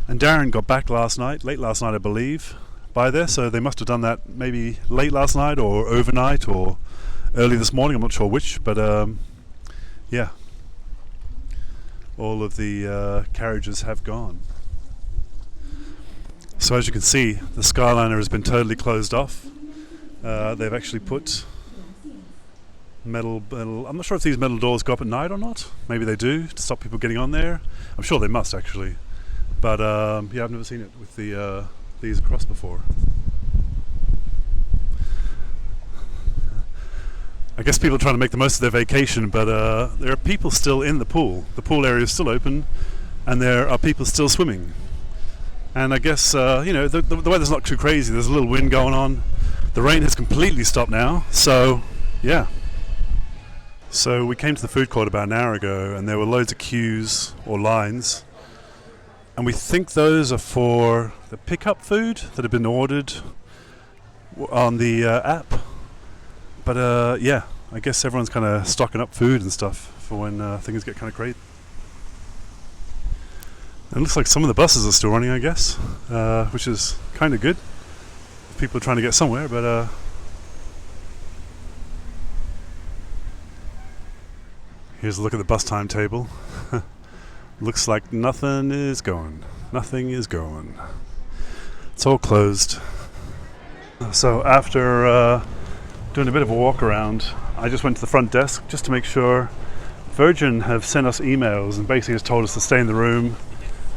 And Darren got back late last night I believe, by there, so they must have done that maybe late last night or overnight or early this morning, I'm not sure which, but yeah, all of the carriages have gone. So as you can see, the Skyliner has been totally closed off. They've actually put metal. I'm not sure if these metal doors go up at night or not. Maybe they do to stop people getting on there. I'm sure they must actually. But yeah, I've never seen it with the these across before. I guess people are trying to make the most of their vacation, but there are people still in the pool. The pool area is still open, and there are people still swimming. And I guess, you know, the weather's not too crazy. There's a little wind going on. The rain has completely stopped now, so yeah. So we came to the food court about an hour ago, and there were loads of queues or lines. And we think those are for the pickup food that have been ordered on the app. But yeah, I guess everyone's kind of stocking up food and stuff for when things get kind of crazy. It looks like some of the buses are still running, I guess, which is kind of good. People are trying to get somewhere, but here's a look at the bus timetable. Looks like nothing is going. Nothing is going. It's all closed. So after doing a bit of a walk around, I just went to the front desk just to make sure. Virgin have sent us emails and basically has told us to stay in the room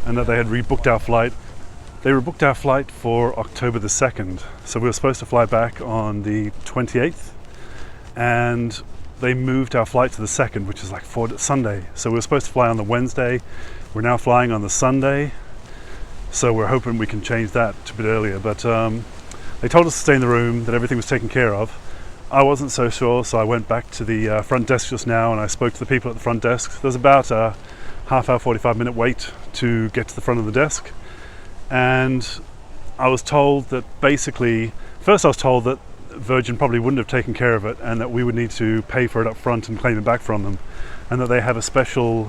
and that they had rebooked our flight. They rebooked our flight for October the 2nd, so we were supposed to fly back on the 28th, and they moved our flight to the 2nd, which is like Sunday. So we were supposed to fly on the Wednesday. We're now flying on the Sunday, so we're hoping we can change that to a bit earlier. But they told us to stay in the room, that everything was taken care of. I wasn't so sure, so I went back to the front desk just now and I spoke to the people at the front desk. There's about a half hour, 45-minute wait to get to the front of the desk. And I was told that basically, first I was told that Virgin probably wouldn't have taken care of it and that we would need to pay for it up front and claim it back from them. And that they have a special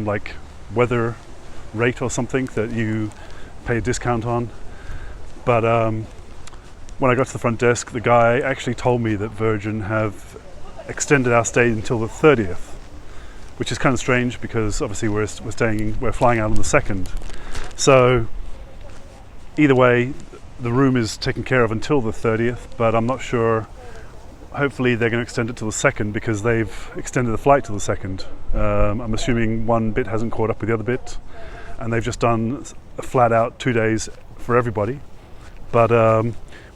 like weather rate or something that you pay a discount on. But when I got to the front desk, the guy actually told me that Virgin have extended our stay until the 30th, which is kind of strange because obviously we're flying out on the 2nd. So either way, the room is taken care of until the 30th, but I'm not sure. Hopefully they're going to extend it to the 2nd because they've extended the flight to the 2nd. I'm assuming one bit hasn't caught up with the other bit, and they've just done a flat out 2 days for everybody. But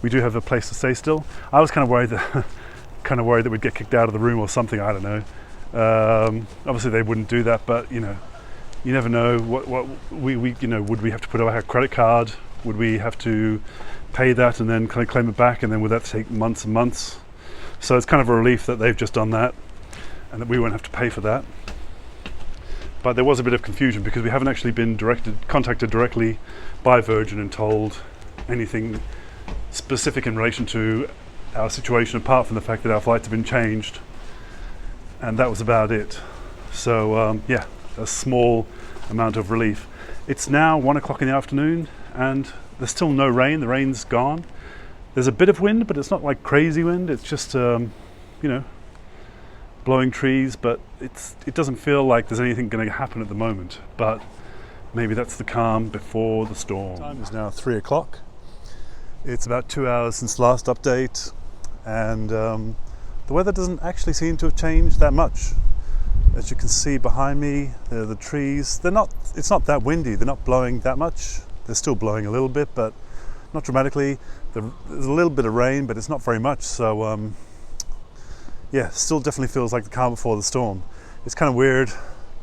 we do have a place to stay still. I was kind of worried that we'd get kicked out of the room or something. I don't know. Obviously they wouldn't do that, but you know, you never know. What we you know, would we have to put our credit card? Would we have to pay that and then kind of claim it back? And then would that take months and months? So it's kind of a relief that they've just done that and that we won't have to pay for that. But there was a bit of confusion because we haven't actually been contacted directly by Virgin and told anything specific in relation to our situation apart from the fact that our flights have been changed, and that was about it. So yeah, a small amount of relief. It's now 1 o'clock in the afternoon and there's still no rain. The rain's gone. There's a bit of wind, but it's not like crazy wind. It's just you know, blowing trees, but it doesn't feel like there's anything going to happen at the moment. But maybe that's the calm before the storm. Time is now 3 o'clock. It's about 2 hours since last update, and the weather doesn't actually seem to have changed that much. As you can see behind me, the trees, it's not that windy, they're not blowing that much. They're still blowing a little bit, but not dramatically. There's a little bit of rain, but it's not very much, so yeah, still definitely feels like the calm before the storm. It's kind of weird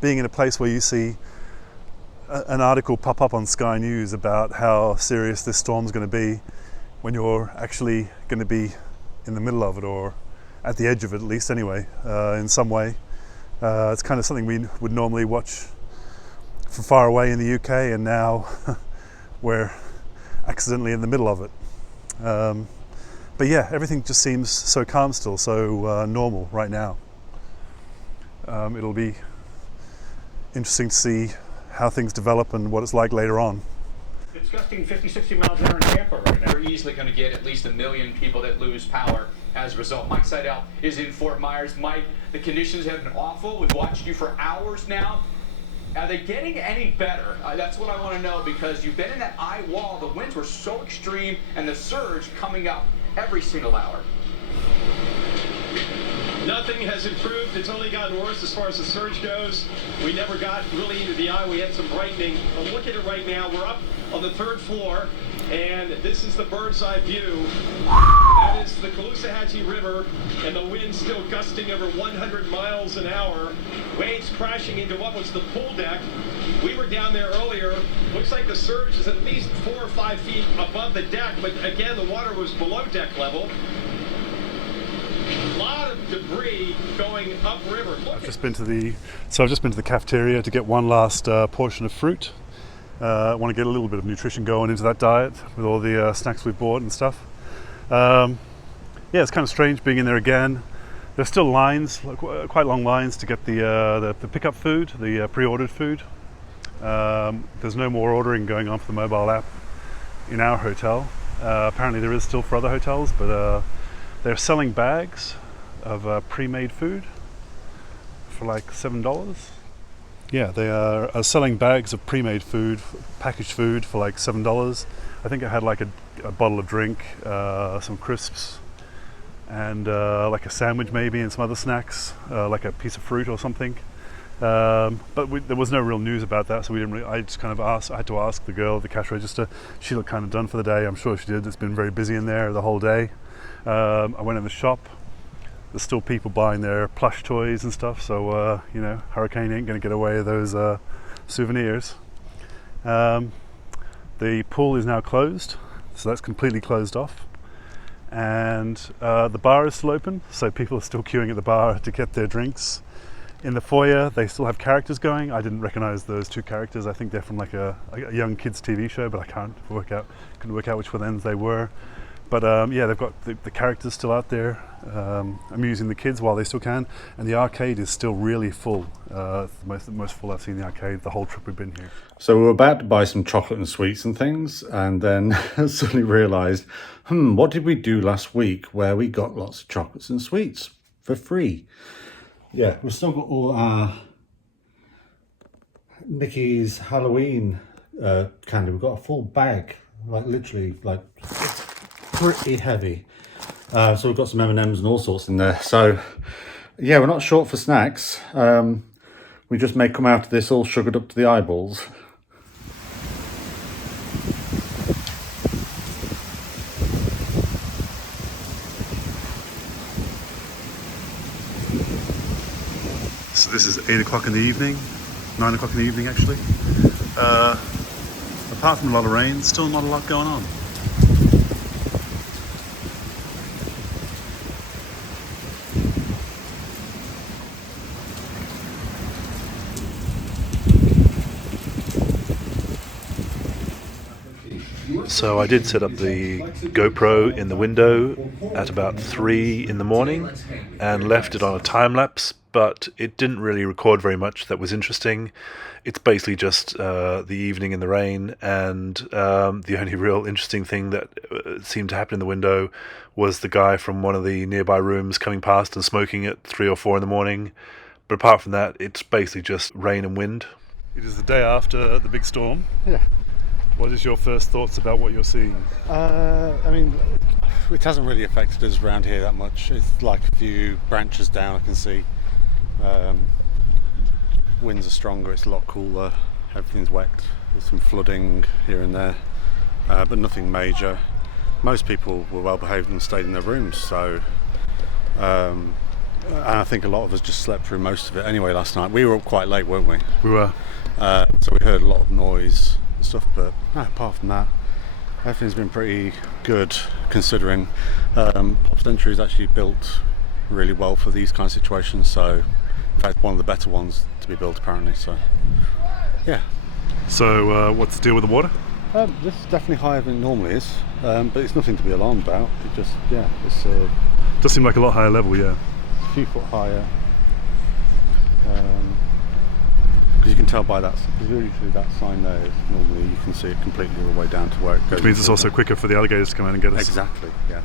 being in a place where you see an article pop up on Sky News about how serious this storm's going to be when you're actually going to be in the middle of it, or at the edge of it at least anyway, in some way. It's kind of something we would normally watch from far away in the UK, and now we're accidentally in the middle of it. But yeah, everything just seems so calm still, so normal right now. It'll be interesting to see how things develop and what it's like later on. It's gusting 50, 60 miles an hour in Tampa right now. We're easily going to get at least 1 million people that lose power as a result. Mike Seidel is in Fort Myers. Mike, the conditions have been awful. We've watched you for hours now. Are they getting any better? That's what I want to know, because you've been in that eye wall. The winds were so extreme, and the surge coming up every single hour. Nothing has improved. It's only gotten worse as far as the surge goes. We never got really into the eye. We had some brightening. But look at it right now. We're up on the 3rd floor, and this is the bird's eye view. That is the Caloosahatchee River, and the wind still gusting over 100 miles an hour. Waves crashing into what was the pool deck. We were down there earlier. Looks like the surge is at least 4 or 5 feet above the deck, but again, the water was below deck level. A lot of debris going upriver. I've just been to the cafeteria to get one last portion of fruit. I want to get a little bit of nutrition going into that diet with all the snacks we bought and stuff. Yeah, it's kind of strange being in there again. There's still lines, quite long lines, to get the pickup food, the pre-ordered food. There's no more ordering going on for the mobile app in our hotel. Apparently there is still for other hotels, but they're selling bags of pre-made food for like $7. Yeah, they are selling bags of pre-made food, packaged food for like $7. I think it had like a bottle of drink, some crisps, and like a sandwich maybe, and some other snacks, like a piece of fruit or something. But there was no real news about that, so we didn't really, I just kind of I had to ask the girl at the cash register. She looked kind of done for the day. I'm sure she did. It's been very busy in there the whole day. I went in the shop. There's still people buying their plush toys and stuff, so you know, Hurricane ain't going to get away with those souvenirs. The pool is now closed, so that's completely closed off, and the bar is still open, so people are still queuing at the bar to get their drinks. In the foyer, they still have characters going. I didn't recognize those 2 characters. I think they're from like a young kids TV show, but I couldn't work out which ones they were. But yeah, they've got the characters still out there, amusing the kids while they still can, and the arcade is still really full. It's the most full I've seen the arcade the whole trip we've been here. So we were about to buy some chocolate and sweets and things, and then suddenly realised, what did we do last week where we got lots of chocolates and sweets for free? Yeah, we've still got all our Mickey's Halloween candy. We've got a full bag, like literally, like pretty heavy. So we've got some M&Ms and all sorts in there. So yeah, we're not short for snacks. We just may come out of this all sugared up to the eyeballs. So this is 8 o'clock in the evening, 9 o'clock in the evening actually. Apart from a lot of rain, still not a lot going on. So I did set up the GoPro in the window at about 3 in the morning and left it on a time lapse, but it didn't really record very much that was interesting. It's basically just the evening in the rain, and the only real interesting thing that seemed to happen in the window was the guy from one of the nearby rooms coming past and smoking at 3 or 4 in the morning. But apart from that, it's basically just rain and wind. It is the day after the big storm. Yeah. What is your first thoughts about what you're seeing? I mean, it hasn't really affected us around here that much. It's like a few branches down I can see. Winds are stronger, it's a lot cooler, everything's wet. There's some flooding here and there, but nothing major. Most people were well behaved and stayed in their rooms, so and I think a lot of us just slept through most of it anyway last night. We were up quite late, weren't we? We were. So we heard a lot of noise and stuff, but no, apart from that, everything's been pretty good considering. Pop Century is actually built really well for these kind of situations, so in fact one of the better ones to be built apparently, so yeah. So what's the deal with the water? This is definitely higher than it normally is, but it's nothing to be alarmed about. It just, yeah, it's does seem like a lot higher level, yeah. It's a few foot higher, because you can tell by that, because usually that sign there is normally, you can see it completely all the way down to where it goes. Which means it's also quicker for the alligators to come in and get us. Exactly, yes.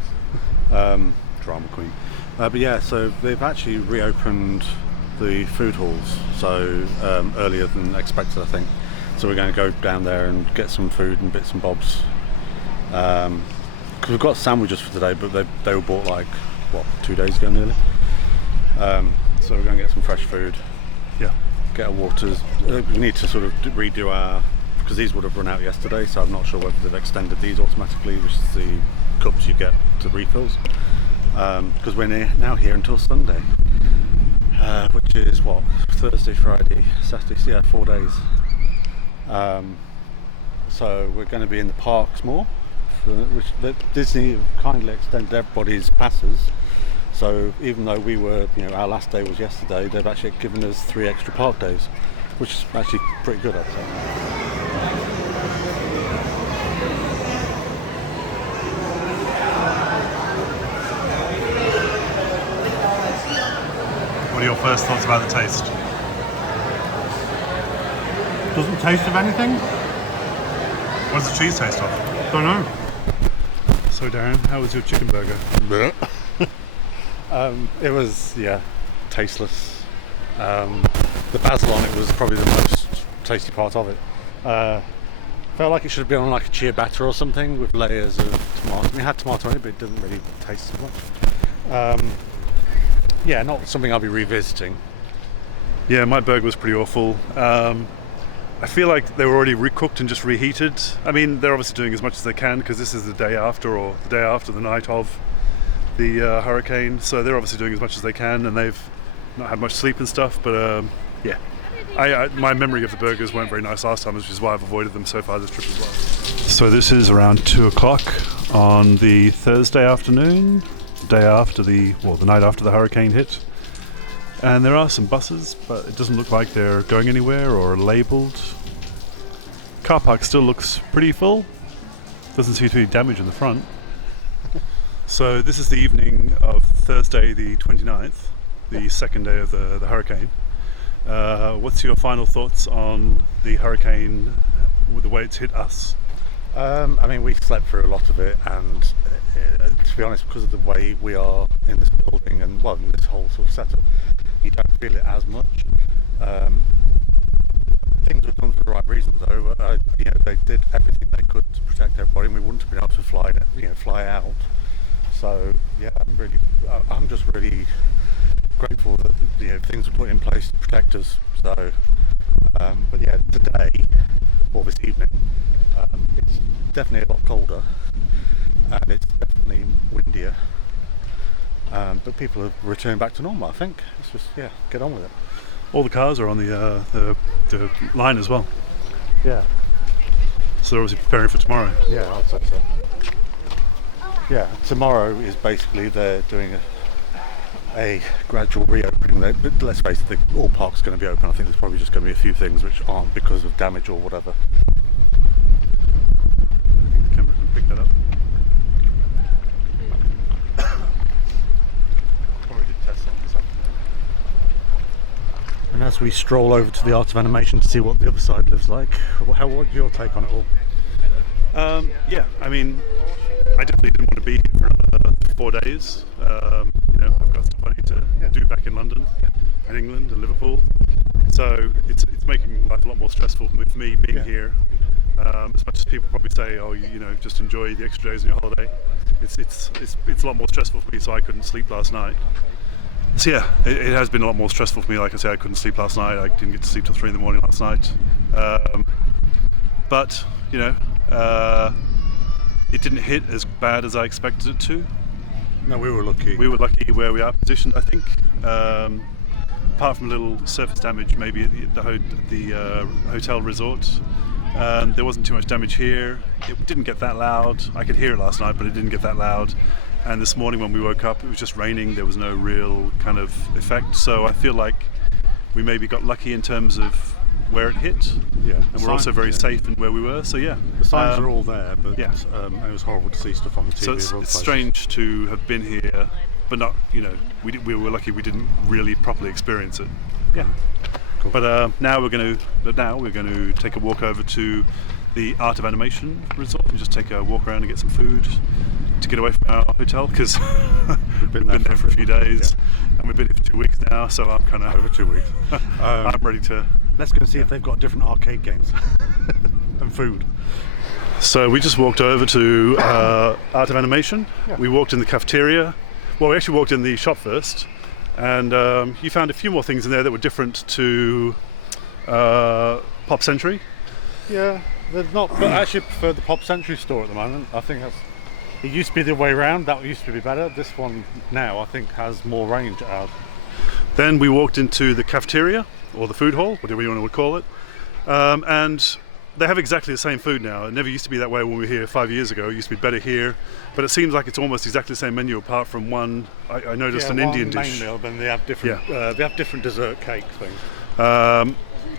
Drama queen. But yeah, so they've actually reopened the food halls, so earlier than expected, I think. So we're going to go down there and get some food and bits and bobs. Because we've got sandwiches for today, but they were bought like, what, 2 days ago nearly? So we're going to get some fresh food. Yeah. Get our waters. We need to sort of redo our, because these would have run out yesterday, so I'm not sure whether they've extended these automatically, which is the cups you get to refills. Because we're now here until Sunday, which is what, Thursday, Friday, Saturday, yeah, 4 days. So we're going to be in the parks more, which Disney kindly extended everybody's passes. So even though we were, our last day was yesterday, they've actually given us 3 extra park days, which is actually pretty good, I'd say. What are your first thoughts about the taste? Doesn't taste of anything. What does the cheese taste of? Don't know. So Darren, how was your chicken burger? It was, tasteless. The basil on it was probably the most tasty part of it. Felt like it should have been on like a ciabatta or something with layers of tomato. I mean, it had tomato in it, but it didn't really taste so much. Not something I'll be revisiting. Yeah, my burger was pretty awful. I feel like they were already recooked and just reheated. I mean, they're obviously doing as much as they can because this is the day after or the day after the night of the hurricane, so they're obviously doing as much as they can, and they've not had much sleep and stuff, but my memory of the burgers weren't very nice last time, which is why I've avoided them so far this trip as well. So this is around 2 o'clock on the Thursday afternoon, the day after the night after the hurricane hit, and there are some buses, but it doesn't look like they're going anywhere or labelled. Car park still looks pretty full, doesn't seem to be damage in the front. So this is the evening of Thursday the 29th, the second day of the hurricane. What's your final thoughts on the hurricane, with the way it's hit us? I mean, we slept through a lot of it, and to be honest, because of the way we are in this building and in this whole sort of setup, you don't feel it as much. Things were done for the right reasons, though. They did everything they could to protect everybody, and we wouldn't have been able to fly out. So I'm just really grateful that things were put in place to protect us. So, today or this evening, it's definitely a lot colder, and it's definitely windier. But people have returned back to normal. I think it's just get on with it. All the cars are on the line as well. Yeah. So they're obviously preparing for tomorrow. Yeah, I'd say so. Yeah, tomorrow is basically they're doing a gradual reopening. But let's face it, all parks are going to be open. I think there's probably just going to be a few things which aren't because of damage or whatever. I think the camera can pick that up. Probably did tests on this afternoon. And as we stroll over to the Art of Animation to see what the other side lives like, what's your take on it all? I mean, I definitely didn't want to be here for another 4 days. I've got stuff I need to do back in London and England and Liverpool. So it's making life a lot more stressful for me being here. As much as people probably say, just enjoy the extra days on your holiday. It's a lot more stressful for me, so I couldn't sleep last night. So it has been a lot more stressful for me. Like I say, I couldn't sleep last night. I didn't get to sleep till 3 in the morning last night. But it didn't hit as bad as I expected it to. No, we were lucky. We were lucky where we are positioned, I think. Apart from a little surface damage, maybe at the hotel resort. There wasn't too much damage here. It didn't get that loud. I could hear it last night, but it didn't get that loud. And this morning when we woke up, it was just raining. There was no real kind of effect. So I feel like we maybe got lucky in terms of where it hit. Yeah. And we're also very safe in where we were. So the signs are all there, but it was horrible to see stuff on the TV. So it's strange to have been here, but not. We were lucky. We didn't really properly experience it. Yeah. Cool. But now we're going to take a walk over to the Art of Animation resort and just take a walk around and get some food to get away from our hotel, because we've been there for a few days, and we've been here for 2 weeks now. So I'm kind of over 2 weeks. I'm ready to. Let's go and see if they've got different arcade games and food. So we just walked over to Art of Animation. We walked in the cafeteria. Well, we actually walked in the shop first, And you found a few more things in there that were different to Pop Century. Yeah, there's not, but I actually prefer the Pop Century store at the moment. I think it used to be the way around, that used to be better. This one now I think has more range out. Then we walked into the cafeteria, or the food hall, whatever you want to call it, and they have exactly the same food now. It never used to be that way when we were here 5 years ago. It used to be better here, but it seems like it's almost exactly the same menu apart from one, I noticed an Indian dish. Main meal, then they have different dessert cake things.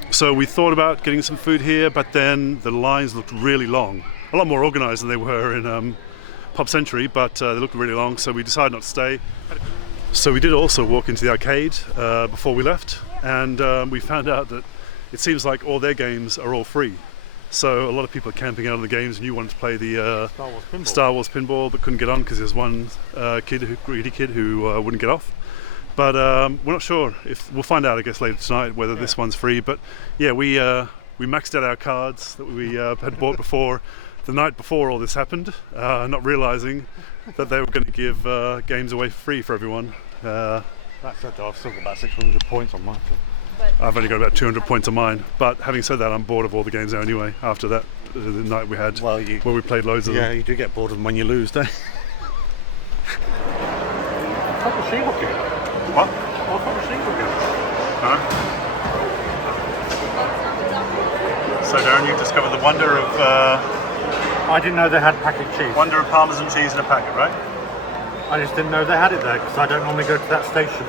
So we thought about getting some food here, but then the lines looked really long. A lot more organised than they were in Pop Century, but they looked really long, so we decided not to stay. So we did also walk into the arcade before we left, and we found out that it seems like all their games are all free. So a lot of people are camping out on the games, and you wanted to play the Star Wars Pinball, but couldn't get on because there's one greedy kid who wouldn't get off. But we're not sure if we'll find out, I guess, later tonight whether this one's free. But yeah, we maxed out our cards that we had bought before the night before all this happened, not realising that they were going to give games away for free for everyone. That said, though, I've still got about 600 points on mine. I've only got about 200 points on mine, but having said that, I'm bored of all the games now anyway, after that the night we had where we played loads of them. Yeah, you do get bored of them when you lose, don't you? What was she looking at? What? What was she looking at? So Darren, you've discovered the wonder of... I didn't know they had packet cheese. Wonder of Parmesan cheese in a packet, right? I just didn't know they had it there, because I don't normally go to that station.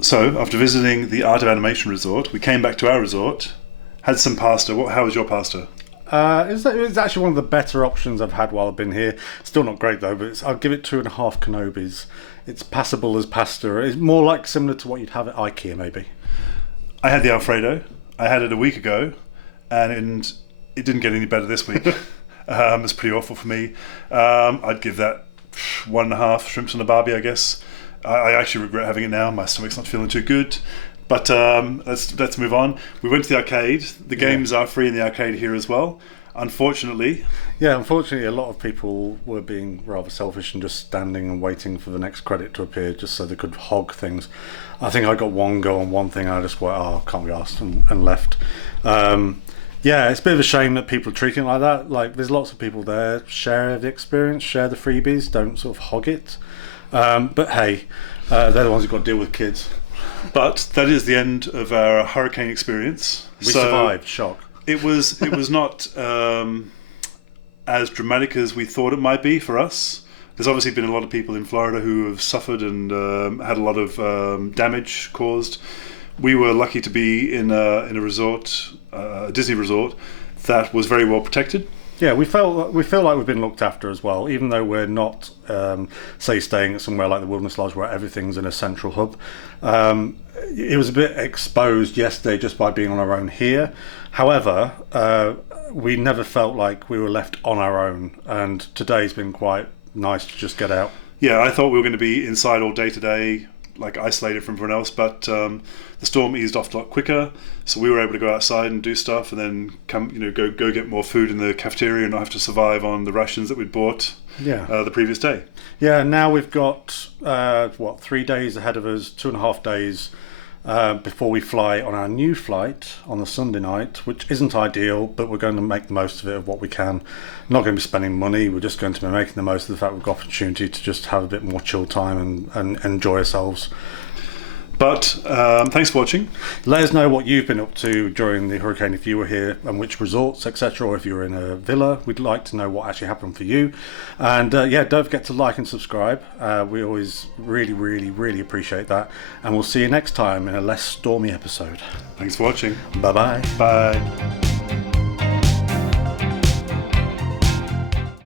So, after visiting the Art of Animation resort, we came back to our resort, had some pasta. How was your pasta? It's actually one of the better options I've had while I've been here. Still not great though, but I'll give it 2.5 Kenobis. It's passable as pasta. It's more like similar to what you'd have at IKEA maybe. I had the Alfredo. I had it a week ago, and it didn't get any better this week. It's pretty awful for me. I'd give that 1.5 shrimps on the barbie, I guess. I actually regret having it now. My stomach's not feeling too good. But let's move on. We went to the arcade. The games are free in the arcade here as well. Unfortunately, a lot of people were being rather selfish and just standing and waiting for the next credit to appear just so they could hog things. I think I got one go on one thing and I just went, can't be asked, and left. It's a bit of a shame that people are treating it like that. Like, there's lots of people there, share the experience, share the freebies, don't sort of hog it. But hey, they're the ones who've got to deal with kids. But that is the end of our hurricane experience. We survived, shock. It was not as dramatic as we thought it might be for us. There's obviously been a lot of people in Florida who have suffered and had a lot of damage caused. We were lucky to be in a resort, a Disney resort, that was very well protected. Yeah, we feel like we've been looked after as well, even though we're not, say, staying at somewhere like the Wilderness Lodge where everything's in a central hub. It was a bit exposed yesterday just by being on our own here. However, we never felt like we were left on our own, and today's been quite nice to just get out. Yeah, I thought we were going to be inside all day today, like isolated from everyone else, but the storm eased off a lot quicker, so we were able to go outside and do stuff, and then go get more food in the cafeteria and not have to survive on the rations that we'd bought the previous day. Yeah, now we've got 3 days ahead of us, 2.5 days before we fly on our new flight on the Sunday night, which isn't ideal, but we're going to make the most of it, of what we can. Not going to be spending money, we're just going to be making the most of the fact we've got opportunity to just have a bit more chill time and enjoy ourselves. But thanks for watching. Let us know what you've been up to during the hurricane, if you were here, and which resorts, etc., or if you were in a villa. We'd like to know what actually happened for you. And don't forget to like and subscribe. We always really, really, really appreciate that. And we'll see you next time in a less stormy episode. Thanks for watching. Bye-bye. Bye.